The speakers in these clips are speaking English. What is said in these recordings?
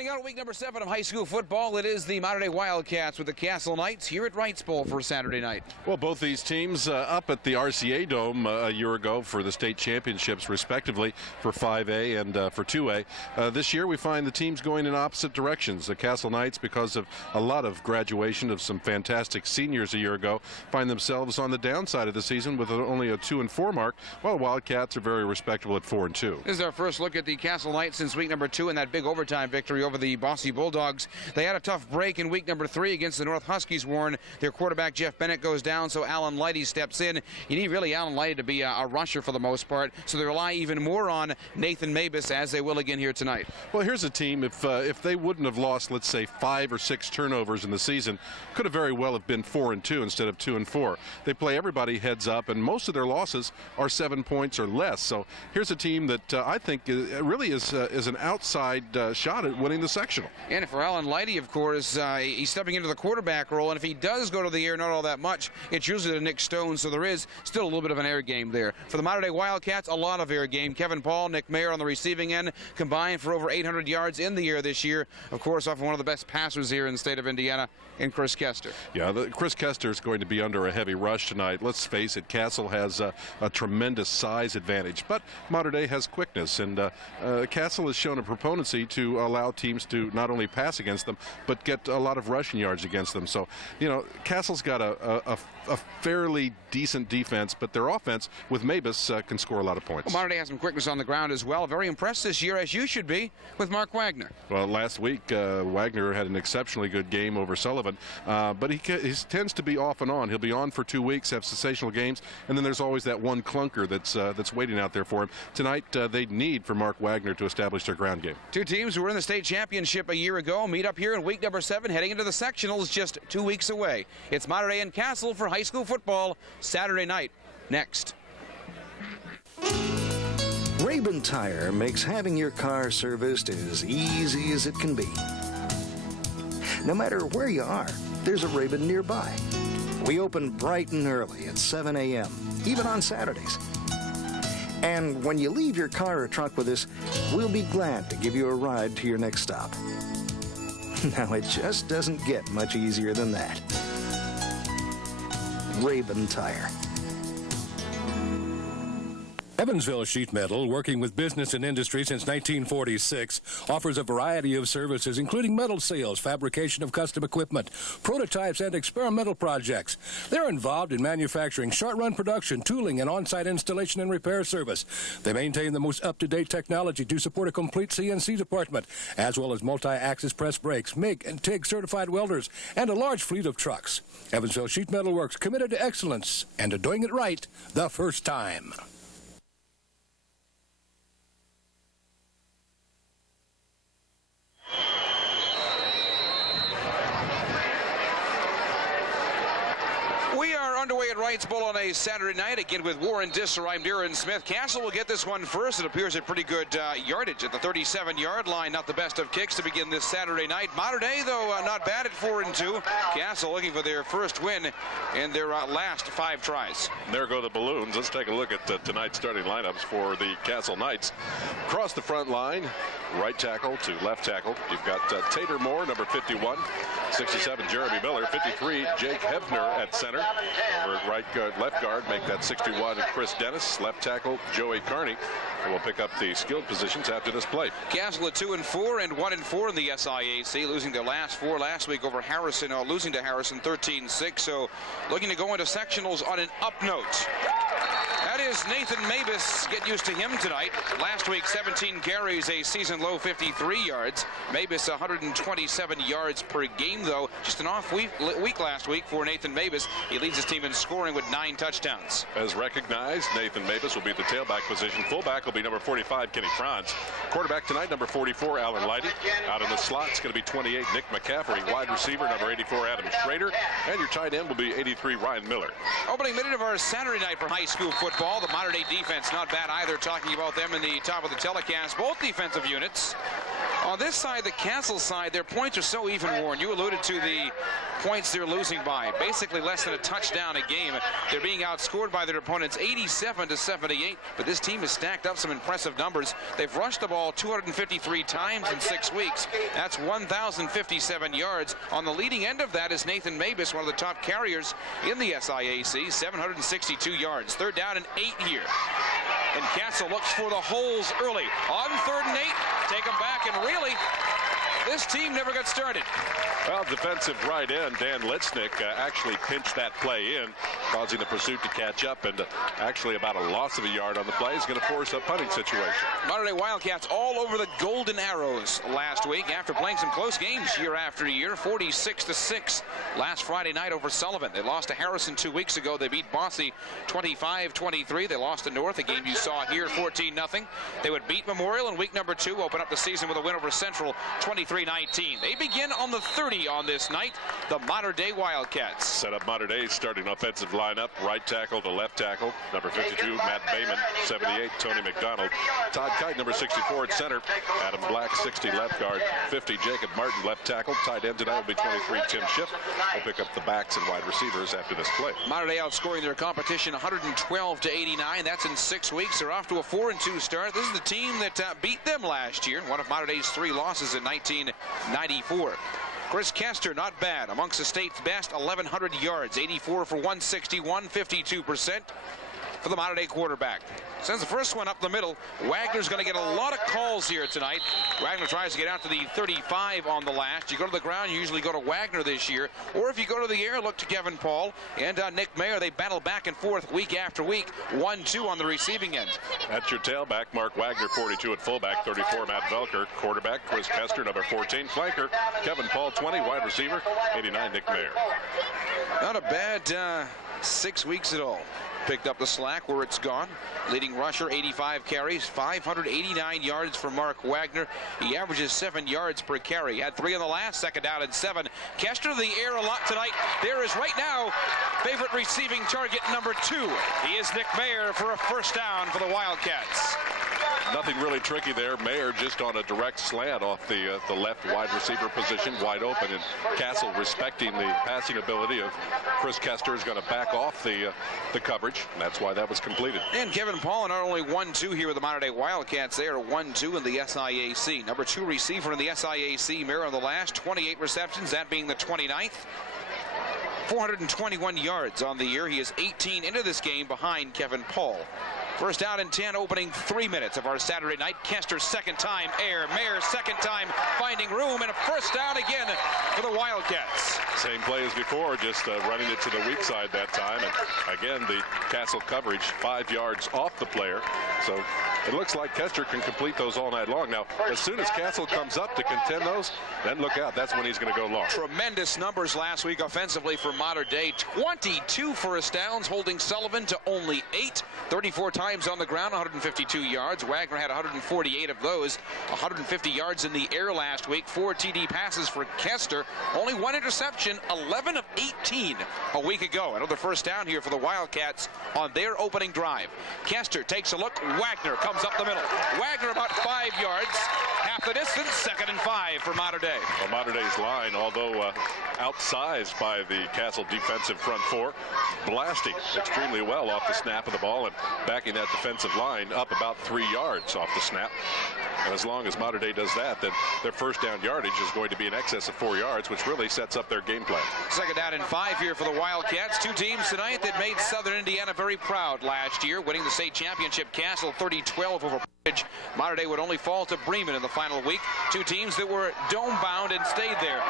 Rounding out week number 7 of high school football, it is the Mater Dei Wildcats with the Castle Knights here at Wrights Bowl for Saturday night. Well, both these teams up at the RCA Dome a year ago for the state championships, respectively, for 5A and for 2A. This year we find the teams going in opposite directions. The Castle Knights, because of a lot of graduation of some fantastic seniors a year ago, find themselves on the downside of the season with only a 2-4 mark, while the Wildcats are very respectable at 4-2. This is our first look at the Castle Knights since week number 2 in that big overtime victory over the Bossy Bulldogs. They had a tough break in week number 3 against the North Huskies, Warren. Their quarterback, Jeff Bennett, goes down, so Alan Lighty steps in. You need really Alan Lighty to be a rusher for the most part, so they rely even more on Nathan Mabus, as they will again here tonight. Well, here's a team, if they wouldn't have lost, let's say, 5 or 6 turnovers in the season, could have very well have been 4-2 instead of 2-4. They play everybody heads up, and most of their losses are 7 points or less. So here's a team that I think really is an outside shot at winning the sectional. And for Alan Lighty, of course, he's stepping into the quarterback role, and if he does go to the air not all that much, it's usually to Nick Stone, so there is still a little bit of an air game there. For the Mater Dei Wildcats, a lot of air game. Kevin Paul, Nick Mayer on the receiving end, combined for over 800 yards in the air this year. Of course, off of one of the best passers here in the state of Indiana, in Chris Kester. Yeah, Chris Kester is going to be under a heavy rush tonight. Let's face it, Castle has a tremendous size advantage, but Mater Dei has quickness, and Castle has shown a proponency to allow teams to not only pass against them, but get a lot of rushing yards against them. So, you know, Castle's got a fairly decent defense, but their offense with Mabus can score a lot of points. Well, Mater Dei has some quickness on the ground as well. Very impressed this year, as you should be, with Mark Wagner. Well, last week Wagner had an exceptionally good game over Sullivan, but he tends to be off and on. He'll be on for 2 weeks, have sensational games, and then there's always that one clunker that's waiting out there for him. Tonight they need for Mark Wagner to establish their ground game. Two teams who were in the state championship a year ago meet up here in week number 7, heading into the sectionals just 2 weeks away. It's Mater Dei and Castle for high school football Saturday night. Next. Rabin Tire makes having your car serviced as easy as it can be. No matter where you are, there's a Rabin nearby. We open bright and early at 7 a.m., even on Saturdays. And when you leave your car or truck with us, we'll be glad to give you a ride to your next stop. Now, it just doesn't get much easier than that. Rabin Tire. Evansville Sheet Metal, working with business and industry since 1946, offers a variety of services, including metal sales, fabrication of custom equipment, prototypes, and experimental projects. They're involved in manufacturing, short-run production, tooling, and on-site installation and repair service. They maintain the most up-to-date technology to support a complete CNC department, as well as multi-axis press brakes, MIG and TIG certified welders, and a large fleet of trucks. Evansville Sheet Metal Works, committed to excellence and to doing it right the first time. Underway at Wrights Bowl on a Saturday night, again with Warren Disser. I'm Darren Smith. Castle will get this one first. It appears at pretty good yardage at the 37-yard line. Not the best of kicks to begin this Saturday night. Mater Dei, though, not bad at 4-2. Castle looking for their first win in their last 5 tries. There go the balloons. Let's take a look at tonight's starting lineups for the Castle Knights. Across the front line, right tackle to left tackle, you've got Tater Moore, number 51, 67, Jeremy Miller, 53, Jake Hefner at center. For right guard, left guard, make that 61, Chris Dennis. Left tackle, Joey Carney. And we'll pick up the skilled positions after this play. Castle at 2-4 and 1-4 in the SIAC, losing their last 4 last week over Harrison, losing to Harrison 13-6. So looking to go into sectionals on an up note. That is Nathan Mabus. Get used to him tonight. Last week, 17 carries, a season-low 53 yards. Mabus 127 yards per game, though. Just an off week last week for Nathan Mabus. He leads his team in scoring with 9 touchdowns. As recognized, Nathan Mabus will be the tailback position. Fullback will be number 45, Kenny Franz. Quarterback tonight, number 44, Alan Lighty. Out in the slot, it's going to be 28, Nick McCaffrey. Wide receiver, number 84, Adam Schrader. And your tight end will be 83, Ryan Miller. Opening minute of our Saturday night for high school football. The Mater Dei defense not bad either. Talking about them in the top of the telecast. Both defensive units On this side, the Castle side, their points are so even, Warren. You alluded to the points they're losing by. Basically less than a touchdown a game. They're being outscored by their opponents 87-78, but this team has stacked up some impressive numbers. They've rushed the ball 253 times in 6 weeks. That's 1,057 yards. On the leading end of that is Nathan Mabus, one of the top carriers in the SIAC, 762 yards. 3rd down and 8 here. And Castle looks for the holes early. On 3rd and 8, take them back, and really, this team never got started. Well, defensive right end Dan Litznick actually pinched that play in, causing the pursuit to catch up, and actually about a loss of a yard on the play is going to force a punting situation. Mater Dei Wildcats all over the Golden Arrows last week after playing some close games year after year. 46-6 last Friday night over Sullivan. They lost to Harrison 2 weeks ago. They beat Bosse 25-23. They lost to North, a game you saw here, 14-0. They would beat Memorial in week number 2, open up the season with a win over Central 23-19. They begin on the 30 on this night, the Mater Dei Wildcats. Set up Mater Dei's starting offensive lineup, right tackle to left tackle, number 52, Matt Bayman, 78, Tony McDonald, Todd Kite, number 64 at center, Adam Black, 60, left guard, 50, Jacob Martin, left tackle. Tight end tonight will be 23, Tim Schiff. Will pick up the backs and wide receivers after this play. Mater Dei outscoring their competition 112-89. That's in 6 weeks. They're off to a 4-2 start. This is the team that beat them last year, one of Mater Dei's 3 losses in 1994. Chris Kester, not bad. Amongst the state's best, 1,100 yards, 84 for 161, 52% for the Mater Dei quarterback. Sends the first one up the middle. Wagner's going to get a lot of calls here tonight. Wagner tries to get out to the 35 on the last. You go to the ground, you usually go to Wagner this year. Or if you go to the air, look to Kevin Paul and Nick Mayer. They battle back and forth week after week. 1-2 on the receiving end. That's your tailback, Mark Wagner, 42 at fullback, 34, Matt Velker. Quarterback, Chris Kester, number 14. Flanker, Kevin Paul, 20. Wide receiver, 89, Nick Mayer. Not a bad 6 weeks at all. Picked up the slack where it's gone. Leading rusher, 85 carries, 589 yards for Mark Wagner. He averages 7 yards per carry. Had 3 on the last, 2nd down and 7. Kester to the air a lot tonight. There is right now favorite receiving target number 2. He is Nick Mayer for a 1st down for the Wildcats. Nothing really tricky there. Mayer just on a direct slant off the left wide receiver position, wide open, and Castle, respecting the passing ability of Chris Kester, is going to back off the coverage. And that's why that was completed. And Kevin Paul not only 1-2 here with the Mater Dei Wildcats. They are 1-2 in the SIAC. Number 2 receiver in the SIAC, Mayer on the last, 28 receptions, that being the 29th. 421 yards on the year. He is 18 into this game behind Kevin Paul. 1st down and 10, opening 3 minutes of our Saturday night. Kester, 2nd time air. Mayer, 2nd time finding room, and a 1st down again for the Wildcats. Same play as before, just running it to the weak side that time. And again, the Castle coverage 5 yards off the player. So it looks like Kester can complete those all night long. Now, as soon as Castle comes up to contend those, then look out. That's when he's going to go long. Tremendous numbers last week offensively for Mater Dei. 22 1st downs, holding Sullivan to only 8. 34 times on the ground, 152 yards. Wagner had 148 of those. 150 yards in the air last week. 4 TD passes for Kester. Only 1 interception, 11 of 18 a week ago. Another 1st down here for the Wildcats on their opening drive. Kester takes a look. Wagner comes up the middle. Wagner about 5 yards. Half the distance, 2nd and 5 for Mater Dei. Well, Mater Dei's line, although outsized by the Castle defensive front 4, blasting extremely well off the snap of the ball and backing that defensive line up about 3 yards off the snap. And as long as Mater Dei does that, then their 1st down yardage is going to be in excess of 4 yards, which really sets up their game plan. 2nd down and 5 here for the Wildcats. 2 teams tonight that made Southern Indiana very proud last year, winning the state championship. Castle 30-12 over Bridge. Mater Dei would only fall to Bremen in the final week. 2 teams that were dome-bound and stayed there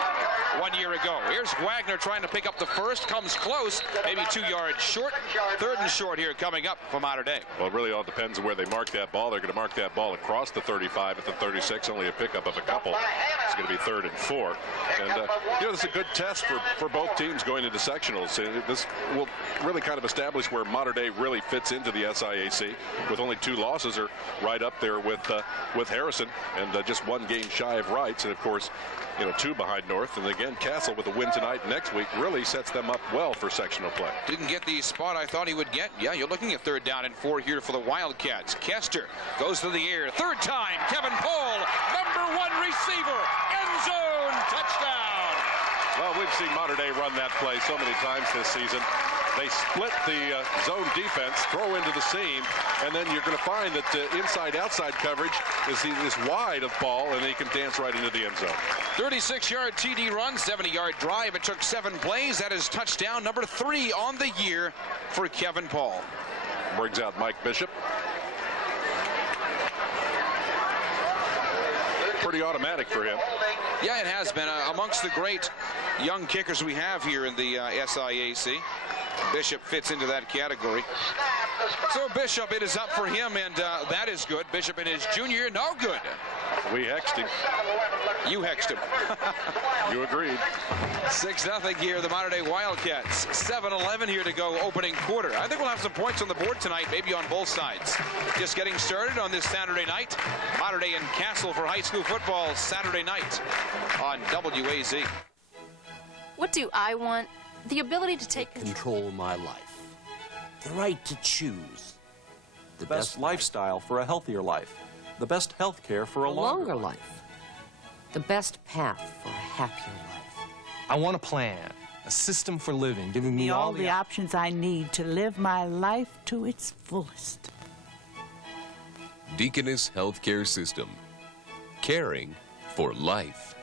1 year ago. Here's Wagner trying to pick up the 1st. Comes close, maybe 2 yards short. 3rd and short here coming up for Mater Dei. Well, it really all depends on where they mark that ball. They're going to mark that ball across the 35 at the 36. Only a pickup of a couple. It's going to be 3rd and 4. And, this is a good test for both teams going into sectionals. This will really kind of establish where Mater Dei really fits into the SIAC. With only 2 losses, are right right up there with Harrison, and just one game shy of Wrights, and of course, 2 behind North. And again, Castle with a win tonight next week really sets them up well for sectional play. Didn't get the spot I thought he would get. Yeah, you're looking at 3rd down and 4 here for the Wildcats. Kester goes to the air. 3rd time, Kevin Paul, number 1 receiver, end zone, touchdown. Well, we've seen Mater Dei run that play so many times this season. They split the zone defense, throw into the seam, and then you're going to find that inside-outside coverage is wide of Paul, and he can dance right into the end zone. 36-yard TD run, 70-yard drive. It took 7 plays. That is touchdown number 3 on the year for Kevin Paul. Brings out Mike Bishop. Pretty automatic for him. Yeah, it has been amongst the great young kickers we have here in the SIAC. Bishop fits into that category. So Bishop, it is up for him, and that is good. Bishop in his junior year, no good. We hexed him. You hexed him. You agreed. 6-0 here, the Mater Dei Wildcats. 7-11 here to go, opening quarter. I think we'll have some points on the board tonight, maybe on both sides. Just getting started on this Saturday night. Mater Dei and Castle for high school football Saturday night on WAZ. What do I want? The ability to take control of my life. The right to choose. The best lifestyle for a healthier life. The best health care for a longer life. The best path for a happier life. I want a plan, a system for living, giving me all the options I need to live my life to its fullest. Deaconess Healthcare System. Caring for life.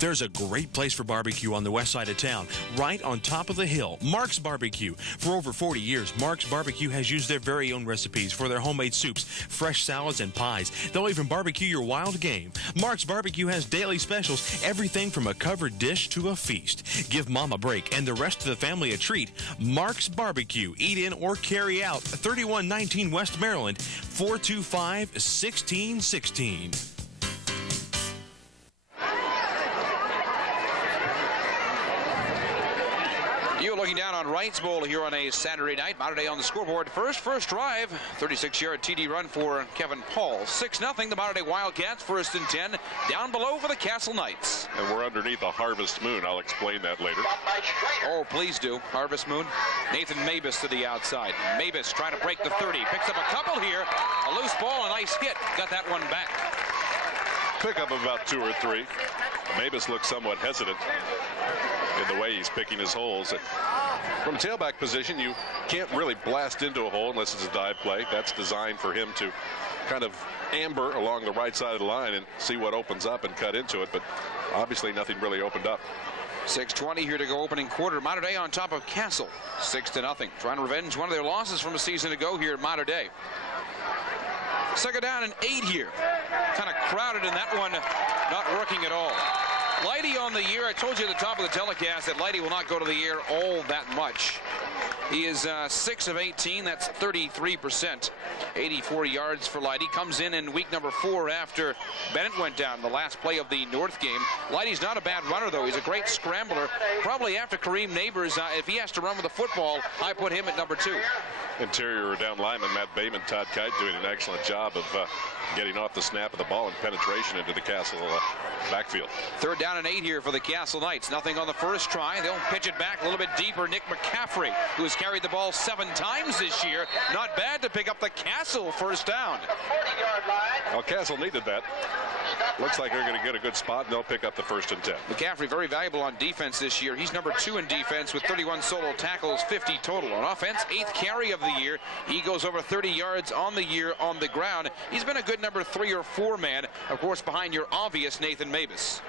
There's a great place for barbecue on the west side of town, right on top of the hill, Mark's Barbecue. For over 40 years, Mark's Barbecue has used their very own recipes for their homemade soups, fresh salads, and pies. They'll even barbecue your wild game. Mark's Barbecue has daily specials, everything from a covered dish to a feast. Give Mom a break and the rest of the family a treat. Mark's Barbecue. Eat in or carry out. 3119 West Maryland, 425-1616. You're looking down on Wrights Bowl here on a Saturday night. Mater Dei on the scoreboard first drive. 36-yard TD run for Kevin Paul. 6-0, the Mater Dei Wildcats, 1st and 10. Down below for the Castle Knights. And we're underneath a harvest moon. I'll explain that later. Oh, please do. Harvest moon. Nathan Mabus to the outside. Mabus trying to break the 30. Picks up a couple here. A loose ball, a nice hit. Got that one back. Pick up about 2 or 3. Mabus looks somewhat hesitant in the way he's picking his holes. From tailback position, you can't really blast into a hole unless it's a dive play. That's designed for him to kind of amber along the right side of the line and see what opens up and cut into it, but obviously nothing really opened up. 6:20 here to go, opening quarter. Mater Dei on top of Castle, 6-0. Trying to revenge one of their losses from a season ago here at Mater Dei. 2nd down and 8 here. Kind of crowded in that one, not working at all. Leidy on the year. I told you at the top of the telecast that Leidy will not go to the air all that much. He is 6 of 18. That's 33%. 84 yards for Leidy. Comes in week number 4 after Bennett went down the last play of the North game. Leidy's not a bad runner, though. He's a great scrambler. Probably after Kareem Neighbors, if he has to run with the football, I put him at number 2. Interior down lineman Matt Bayman, Todd Kite doing an excellent job of getting off the snap of the ball and penetration into the Castle backfield. 3rd down and 8 here for the Castle Knights. Nothing on the first try. They'll pitch it back a little bit deeper. Nick McCaffrey, who has carried the ball 7 times this year. Not bad to pick up the Castle 1st down. Well, Castle needed that. Looks like they're going to get a good spot, and they'll pick up the 1st and 10. McCaffrey very valuable on defense this year. He's number 2 in defense with 31 solo tackles, 50 total. On offense, 8th carry of the year. He goes over 30 yards on the year on the ground. He's been a good number 3 or 4 man, of course, behind your obvious Nathan Mabus.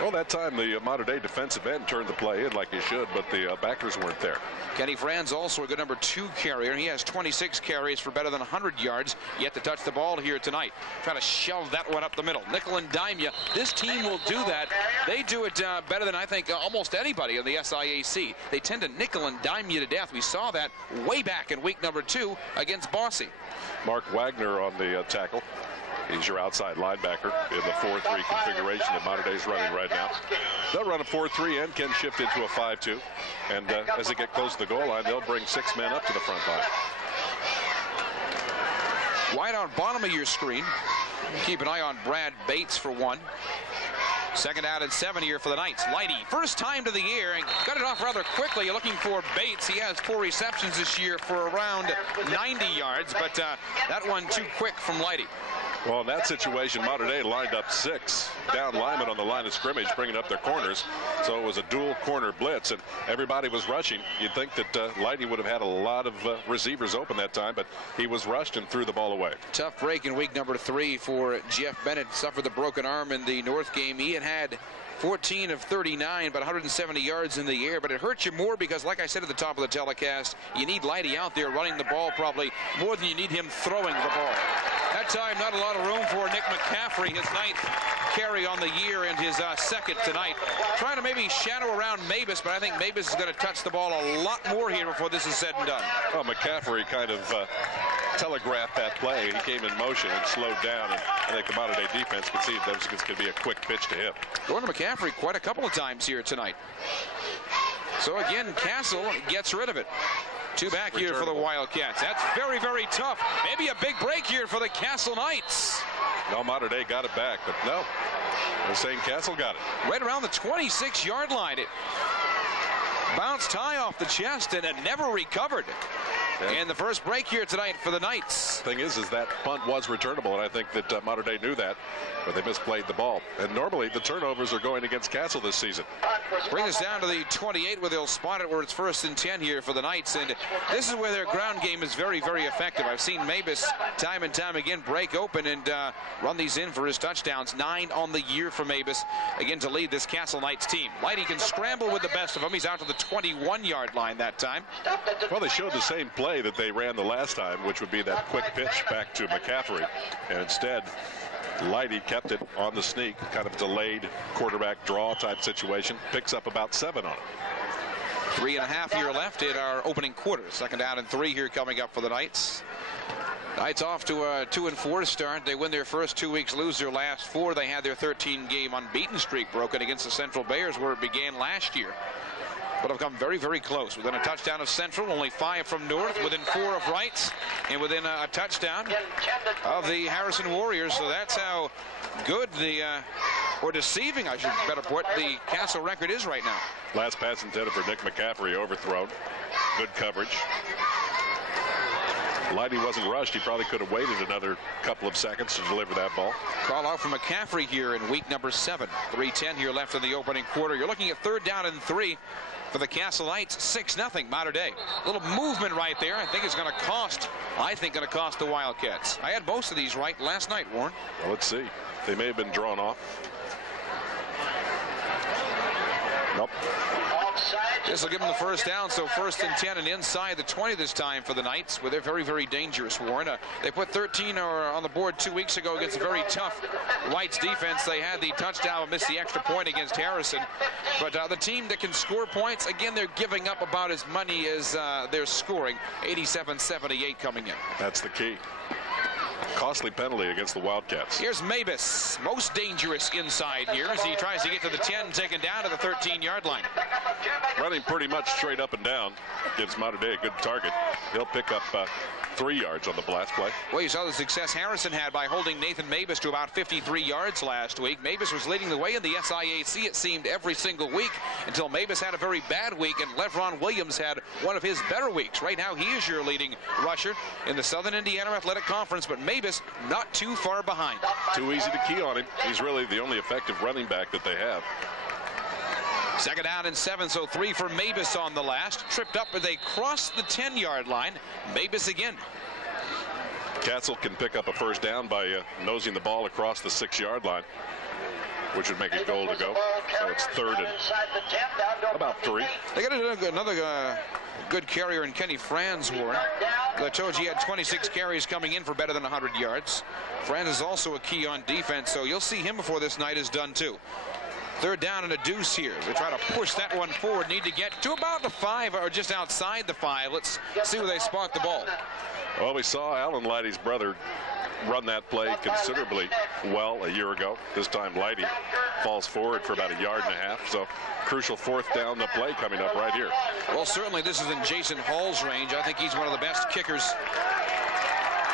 Well, that time the Mater Dei defensive end turned the play in like he should, but the backers weren't there. Kenny Franz also a good number 2 carrier. He has 26 carries for better than 100 yards, yet to touch the ball here tonight. Trying to shove that one up the middle. Nickel and dime you. This team will do that. They do it better than I think almost anybody in the SIAC. They tend to nickel and dime you to death. We saw that way back in week number 2 against Bosse. Mark Wagner on the tackle. He's your outside linebacker in the 4-3 configuration that Mater Dei's running right now. They'll run a 4-3 and can shift into a 5-2. And as they get close to the goal line, they'll bring 6 men up to the front line. Wide on bottom of your screen. Keep an eye on Brad Bates for one. Second out and 7 here for the Knights. Lighty, first time to the air, and got it off rather quickly. You're looking for Bates. He has 4 receptions this year for around 90 yards, but that one too quick from Lighty. Well, in that situation, Mater Dei lined up 6 down linemen on the line of scrimmage, bringing up their corners. So it was a dual corner blitz, and everybody was rushing. You'd think that Lighty would have had a lot of receivers open that time, but he was rushed and threw the ball away. Tough break in week number 3 for Jeff Bennett. Suffered the broken arm in the North game. He had 14 of 39, but 170 yards in the air. But it hurts you more because, like I said at the top of the telecast, you need Lighty out there running the ball probably more than you need him throwing the ball. That time, not a lot of room for Nick McCaffrey, his 9th carry on the year and his second tonight. Trying to maybe shadow around Mavis, but I think Mavis is going to touch the ball a lot more here before this is said and done. Well, McCaffrey kind of telegraphed that play. He came in motion and slowed down, and I think the Mater Dei defense could see that this could be a quick pitch to him. Going to McCaffrey quite a couple of times here tonight. So again, Castle gets rid of it. 2 back here for the Wildcats. That's very, very tough. Maybe a big break here for the Castle Knights. No, Mater Dei got it back, but no. They're saying Castle got it. Right around the 26-yard line. It bounced high off the chest and it never recovered. Yeah. And the first break here tonight for the Knights. Thing is that punt was returnable, and I think that Mater Dei knew that, but they misplayed the ball. And normally the turnovers are going against Castle this season. Bring us down to the 28 where they'll spot it where it's 1st and 10 here for the Knights. And this is where their ground game is very, very effective. I've seen Mavis time and time again break open and run these in for his touchdowns. 9 on the year for Mavis, again to lead this Castle Knights team. Lighty can scramble with the best of them. He's out to the 21-yard line that time. Well, they showed the same play that they ran the last time, which would be that quick pitch back to McCaffrey. And instead, Lighty kept it on the sneak, kind of delayed quarterback draw type situation. Picks up about 7 on it. 3.5 here left in our opening quarter. Second down and 3 here coming up for the Knights. Knights off to a 2-4 start. They win their first 2 weeks, lose their last 4. They had their 13-game unbeaten streak broken against the Central Bears, where it began last year. But have come very, very close. Within a touchdown of Central, only 5 from North, within 4 of Wrights, and within a touchdown of the Harrison Warriors. So that's how good or deceiving, I should better put, the Castle record is right now. Last pass intended for Nick McCaffrey, overthrown. Good coverage. Lighty wasn't rushed. He probably could have waited another couple of seconds to deliver that ball. Call out from McCaffrey here in week number 7. 3:10 here left in the opening quarter. You're looking at 3rd down and 3 for the Castle Knights. 6-0 Mater Dei. A little movement right there. I think it's going to cost the Wildcats. I had most of these right last night, Warren. Well, let's see. They may have been drawn off. Nope. This will give them the first down, so 1st and 10 and inside the 20 this time for the Knights, where they're very, very dangerous, Warren. They put 13 on the board 2 weeks ago against a very tough Whites defense. They had the touchdown and missed the extra point against Harrison. But the team that can score points, again, they're giving up about as many as they're scoring. 87-78 coming in. That's the key. Costly penalty against the Wildcats. Here's Mavis, most dangerous inside here as he tries to get to the 10, taken down to the 13-yard line. Running pretty much straight up and down. Gives Mater Dei a good target. He'll pick up 3 yards on the blast play. Well, you saw the success Harrison had by holding Nathan Mavis to about 53 yards last week. Mavis was leading the way in the SIAC, it seemed, every single week until Mavis had a very bad week and Levron Williams had one of his better weeks. Right now, he is your leading rusher in the Southern Indiana Athletic Conference, but Mavis not too far behind. Too easy to key on him. He's really the only effective running back that they have. 2nd down and 7, so 3 for Mavis on the last. Tripped up, but they crossed the 10-yard line. Mavis again. Castle can pick up a first down by nosing the ball across the 6-yard line, which would make it goal to go. So it's 3rd and about 3. They got another good carrier in Kenny Franz, Warren. I told you he had 26 carries coming in for better than 100 yards. Franz is also a key on defense, so you'll see him before this night is done too. 3rd down and a deuce here. They try to push that one forward. Need to get to about the 5 or just outside the 5. Let's see where they spot the ball. Well, we saw Alan Lighty's brother run that play considerably well a year ago. This time Lighty falls forward for about 1.5 yards. So crucial 4th down the play coming up right here. Well, certainly this is in Jason Hall's range. I think he's one of the best kickers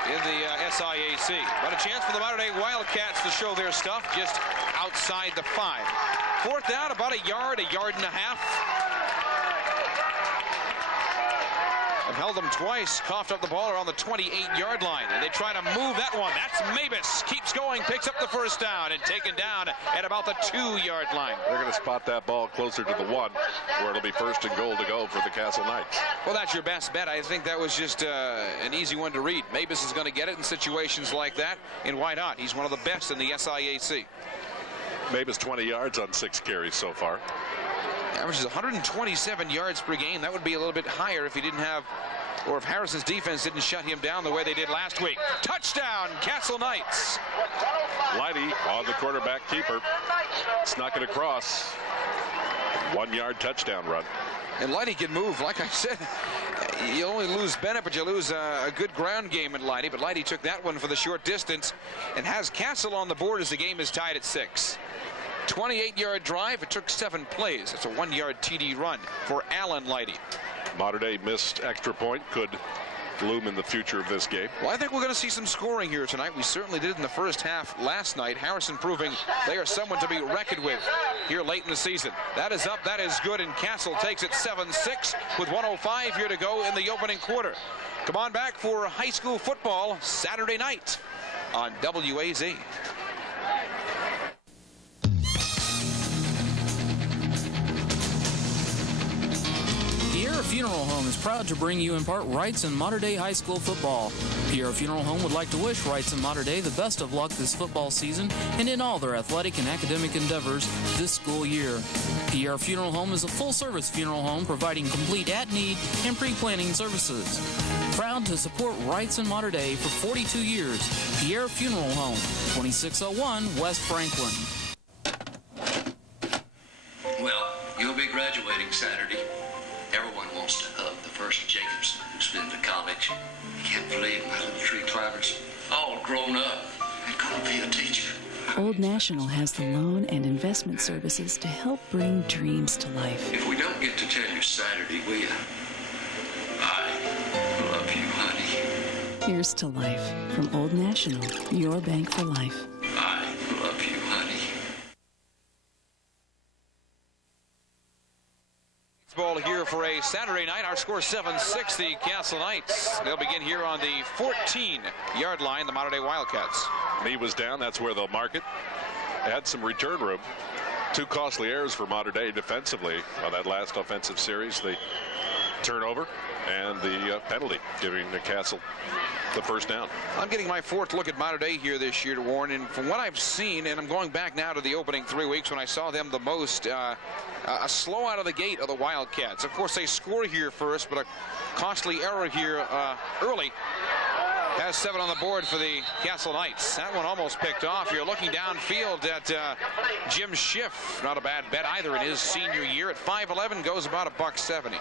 in the SIAC. But a chance for the Mater Dei Wildcats to show their stuff just outside the 5. Fourth down, about a yard and a half. I've held them twice, coughed up the ball around the 28-yard line, and they try to move that one. That's Mavis, keeps going, picks up the first down, and taken down at about the 2-yard line. They're going to spot that ball closer to the 1, where it'll be first and goal to go for the Castle Knights. Well, that's your best bet. I think that was just an easy one to read. Mavis is going to get it in situations like that, and why not? He's one of the best in the SIAC. Mavis 20 yards on 6 carries so far. Averages 127 yards per game. That would be a little bit higher if he didn't have, or if Harrison's defense didn't shut him down the way they did last week. Touchdown, Castle Knights. Leidy on the quarterback keeper. Snuck it across. 1-yard touchdown run. And Leidy can move. Like I said, you only lose Bennett, but you lose a good ground game in Leidy. But Leidy took that one for the short distance and has Castle on the board as the game is tied at 6. 28-yard drive. It took 7 plays. It's a 1-yard TD run for Alan Leidy. Mater Dei missed extra point. Could loom in the future of this game. Well, I think we're going to see some scoring here tonight. We certainly did in the first half last night. Harrison proving they are someone to be reckoned with here late in the season. That is up. That is good. And Castle takes it 7-6 with 1:05 here to go in the opening quarter. Come on back for high school football Saturday night on WAZ. Pierre Funeral Home is proud to bring you in part Wrights and Mater Dei High School football. Pierre Funeral Home would like to wish Wrights and Mater Dei the best of luck this football season and in all their athletic and academic endeavors this school year. Pierre Funeral Home is a full-service funeral home providing complete at-need and pre-planning services. Proud to support Wrights and Mater Dei for 42 years. Pierre Funeral Home, 2601 West Franklin. Well, you'll be graduating Saturday. Everyone wants to hug the first Jacobs who's been to college. I can't believe my little tree climbers, all grown up, and gonna be a teacher. Old National has the loan and investment services to help bring dreams to life. If we don't get to tell you Saturday, will you? I love you, honey. Here's to life from Old National, your bank for life. I love you, honey. Ball here for a Saturday night. Our score 7-6, the Castle Knights. They'll begin here on the 14-yard line, the Mater Dei Wildcats. Knee was down. That's where they'll mark it. Add some return room. 2 costly errors for Mater Dei defensively on that last offensive series. The turnover and the penalty, giving the Castle the first down. I'm getting my 4th look at Mater Dei here this year, Warren, and from what I've seen, and I'm going back now to the opening 3 weeks when I saw them the most, a slow out of the gate of the Wildcats. Of course, they score here first, but a costly error here early has 7 on the board for the Castle Knights. That one almost picked off. You're looking downfield at Jim Schiff. Not a bad bet either in his senior year. At 5'11", goes about $1.70.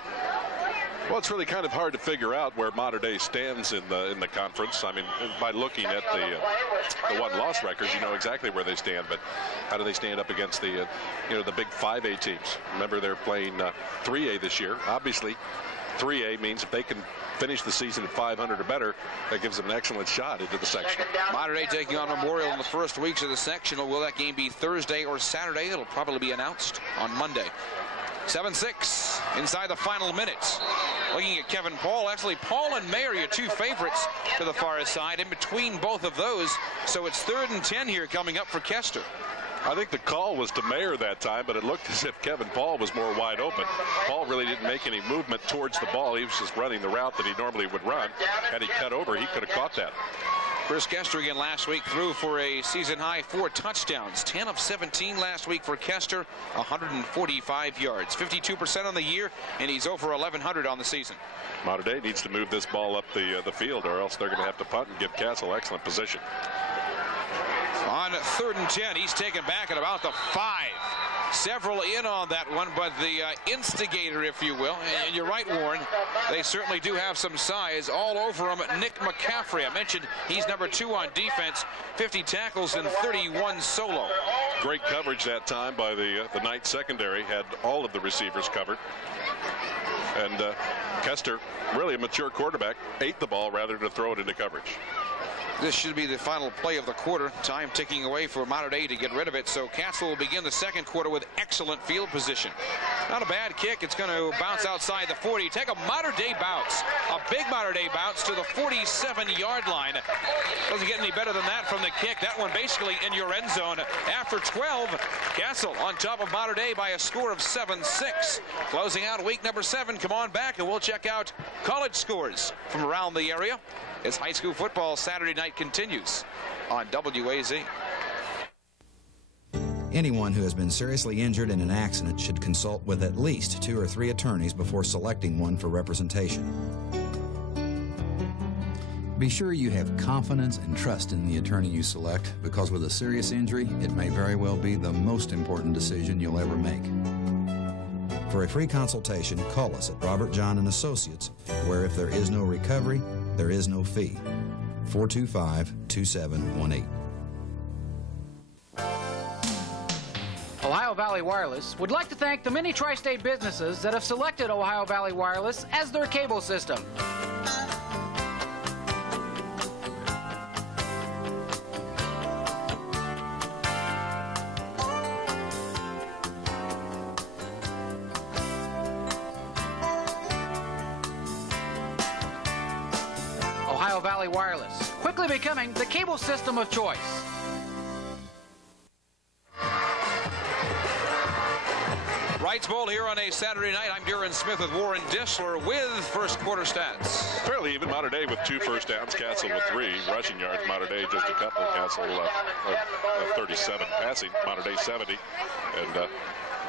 Well, it's really kind of hard to figure out where Mater Dei stands in the conference. I mean, by looking at the won-loss records, you know exactly where they stand. But how do they stand up against the the big 5A teams? Remember, they're playing 3A this year. Obviously, 3A means if they can finish the season at 500 or better, that gives them an excellent shot into the sectional. Mater Dei taking on Memorial in the first weeks of the sectional. Will that game be Thursday or Saturday? It'll probably be announced on Monday. 7-6 inside the final minutes. Looking at Kevin Paul. Actually, Paul and May are your 2 favorites to the far side. In between both of those, so it's 3rd and 10 here coming up for Kester. I think the call was to Mayer that time, but it looked as if Kevin Paul was more wide open. Paul really didn't make any movement towards the ball. He was just running the route that he normally would run. Had he cut over, he could have caught that. Chris Kester again last week threw for a season-high 4 touchdowns. 10 of 17 last week for Kester, 145 yards. 52% on the year, and he's over 1,100 on the season. Mater Dei needs to move this ball up the field, or else they're going to have to punt and give Castle excellent position. On 3rd and 10, he's taken back at about the 5. Several in on that one, but the instigator, if you will, and you're right, Warren, they certainly do have some size all over him. Nick McCaffrey, I mentioned he's number 2 on defense, 50 tackles and 31 solo. Great coverage that time by the Knights secondary, had all of the receivers covered. And Kester, really a mature quarterback, ate the ball rather than throw it into coverage. This should be the final play of the quarter. Time ticking away for Mater Dei to get rid of it. So Castle will begin the second quarter with excellent field position. Not a bad kick. It's going to bounce outside the 40. Take a Mater Dei bounce. A big Mater Dei bounce to the 47-yard line. Doesn't get any better than that from the kick. That one basically in your end zone. After 12, Castle on top of Mater Dei by a score of 7-6. Closing out week number 7. Come on back and we'll check out college scores from around the area as high school football Saturday night continues on WAZ. Anyone who has been seriously injured in an accident should consult with at least 2 or 3 attorneys before selecting one for representation. Be sure you have confidence and trust in the attorney you select, because with a serious injury, it may very well be the most important decision you'll ever make. For a free consultation, call us at Robert John & Associates, where if there is no recovery, there is no fee. 425-2718. Ohio Valley Wireless would like to thank the many tri-state businesses that have selected Ohio Valley Wireless as their cable system. Ohio Valley Wireless, quickly becoming the cable system of choice. Wrights Bowl here on a Saturday night. I'm Duran Smith with Warren Dissler with first quarter stats. Fairly even. Mater Dei with 2 first downs. Castle with 3 rushing yards. Mater Dei just a couple. Castle 37 passing. Mater Dei 70. And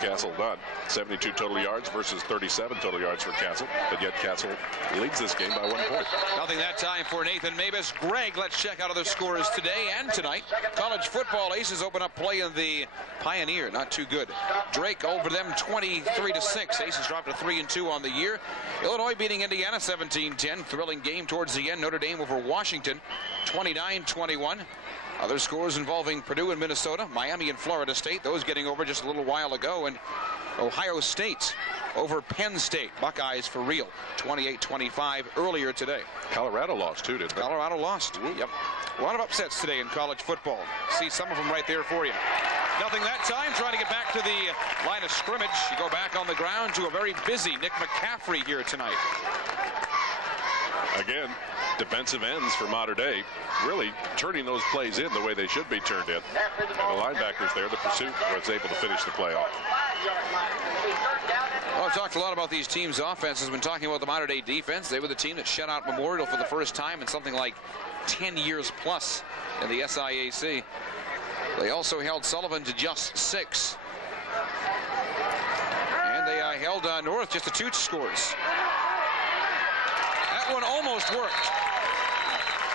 Castle done. 72 total yards versus 37 total yards for Castle. But yet Castle leads this game by 1 point. Nothing that time for Nathan Mavis. Greg, let's check out other scores today and tonight. College football aces open up play in the Pioneer. Not too good. Drake over them 23-6. Aces dropped to 3-2 on the year. Illinois beating Indiana 17-10. Thrilling game towards the end. Notre Dame over Washington 29-21. Other scores involving Purdue and Minnesota, Miami and Florida State, those getting over just a little while ago, and Ohio State over Penn State. Buckeyes for real, 28-25 earlier today. Colorado lost too, didn't they? Colorado lost. Yep. A lot of upsets today in college football. See some of them right there for you. Nothing that time, trying to get back to the line of scrimmage. You go back on the ground to a very busy Nick McCaffrey here tonight. Again, defensive ends for Mater Dei really turning those plays in the way they should be turned in. And the linebackers there, the pursuit was able to finish the play off. Well, I've talked a lot about these teams' offenses. Been talking about the Mater Dei defense. They were the team that shut out Memorial for the first time in something like 10 years plus in the SIAC. They also held Sullivan to just 6. And they held North just to 2 scores. That one almost worked.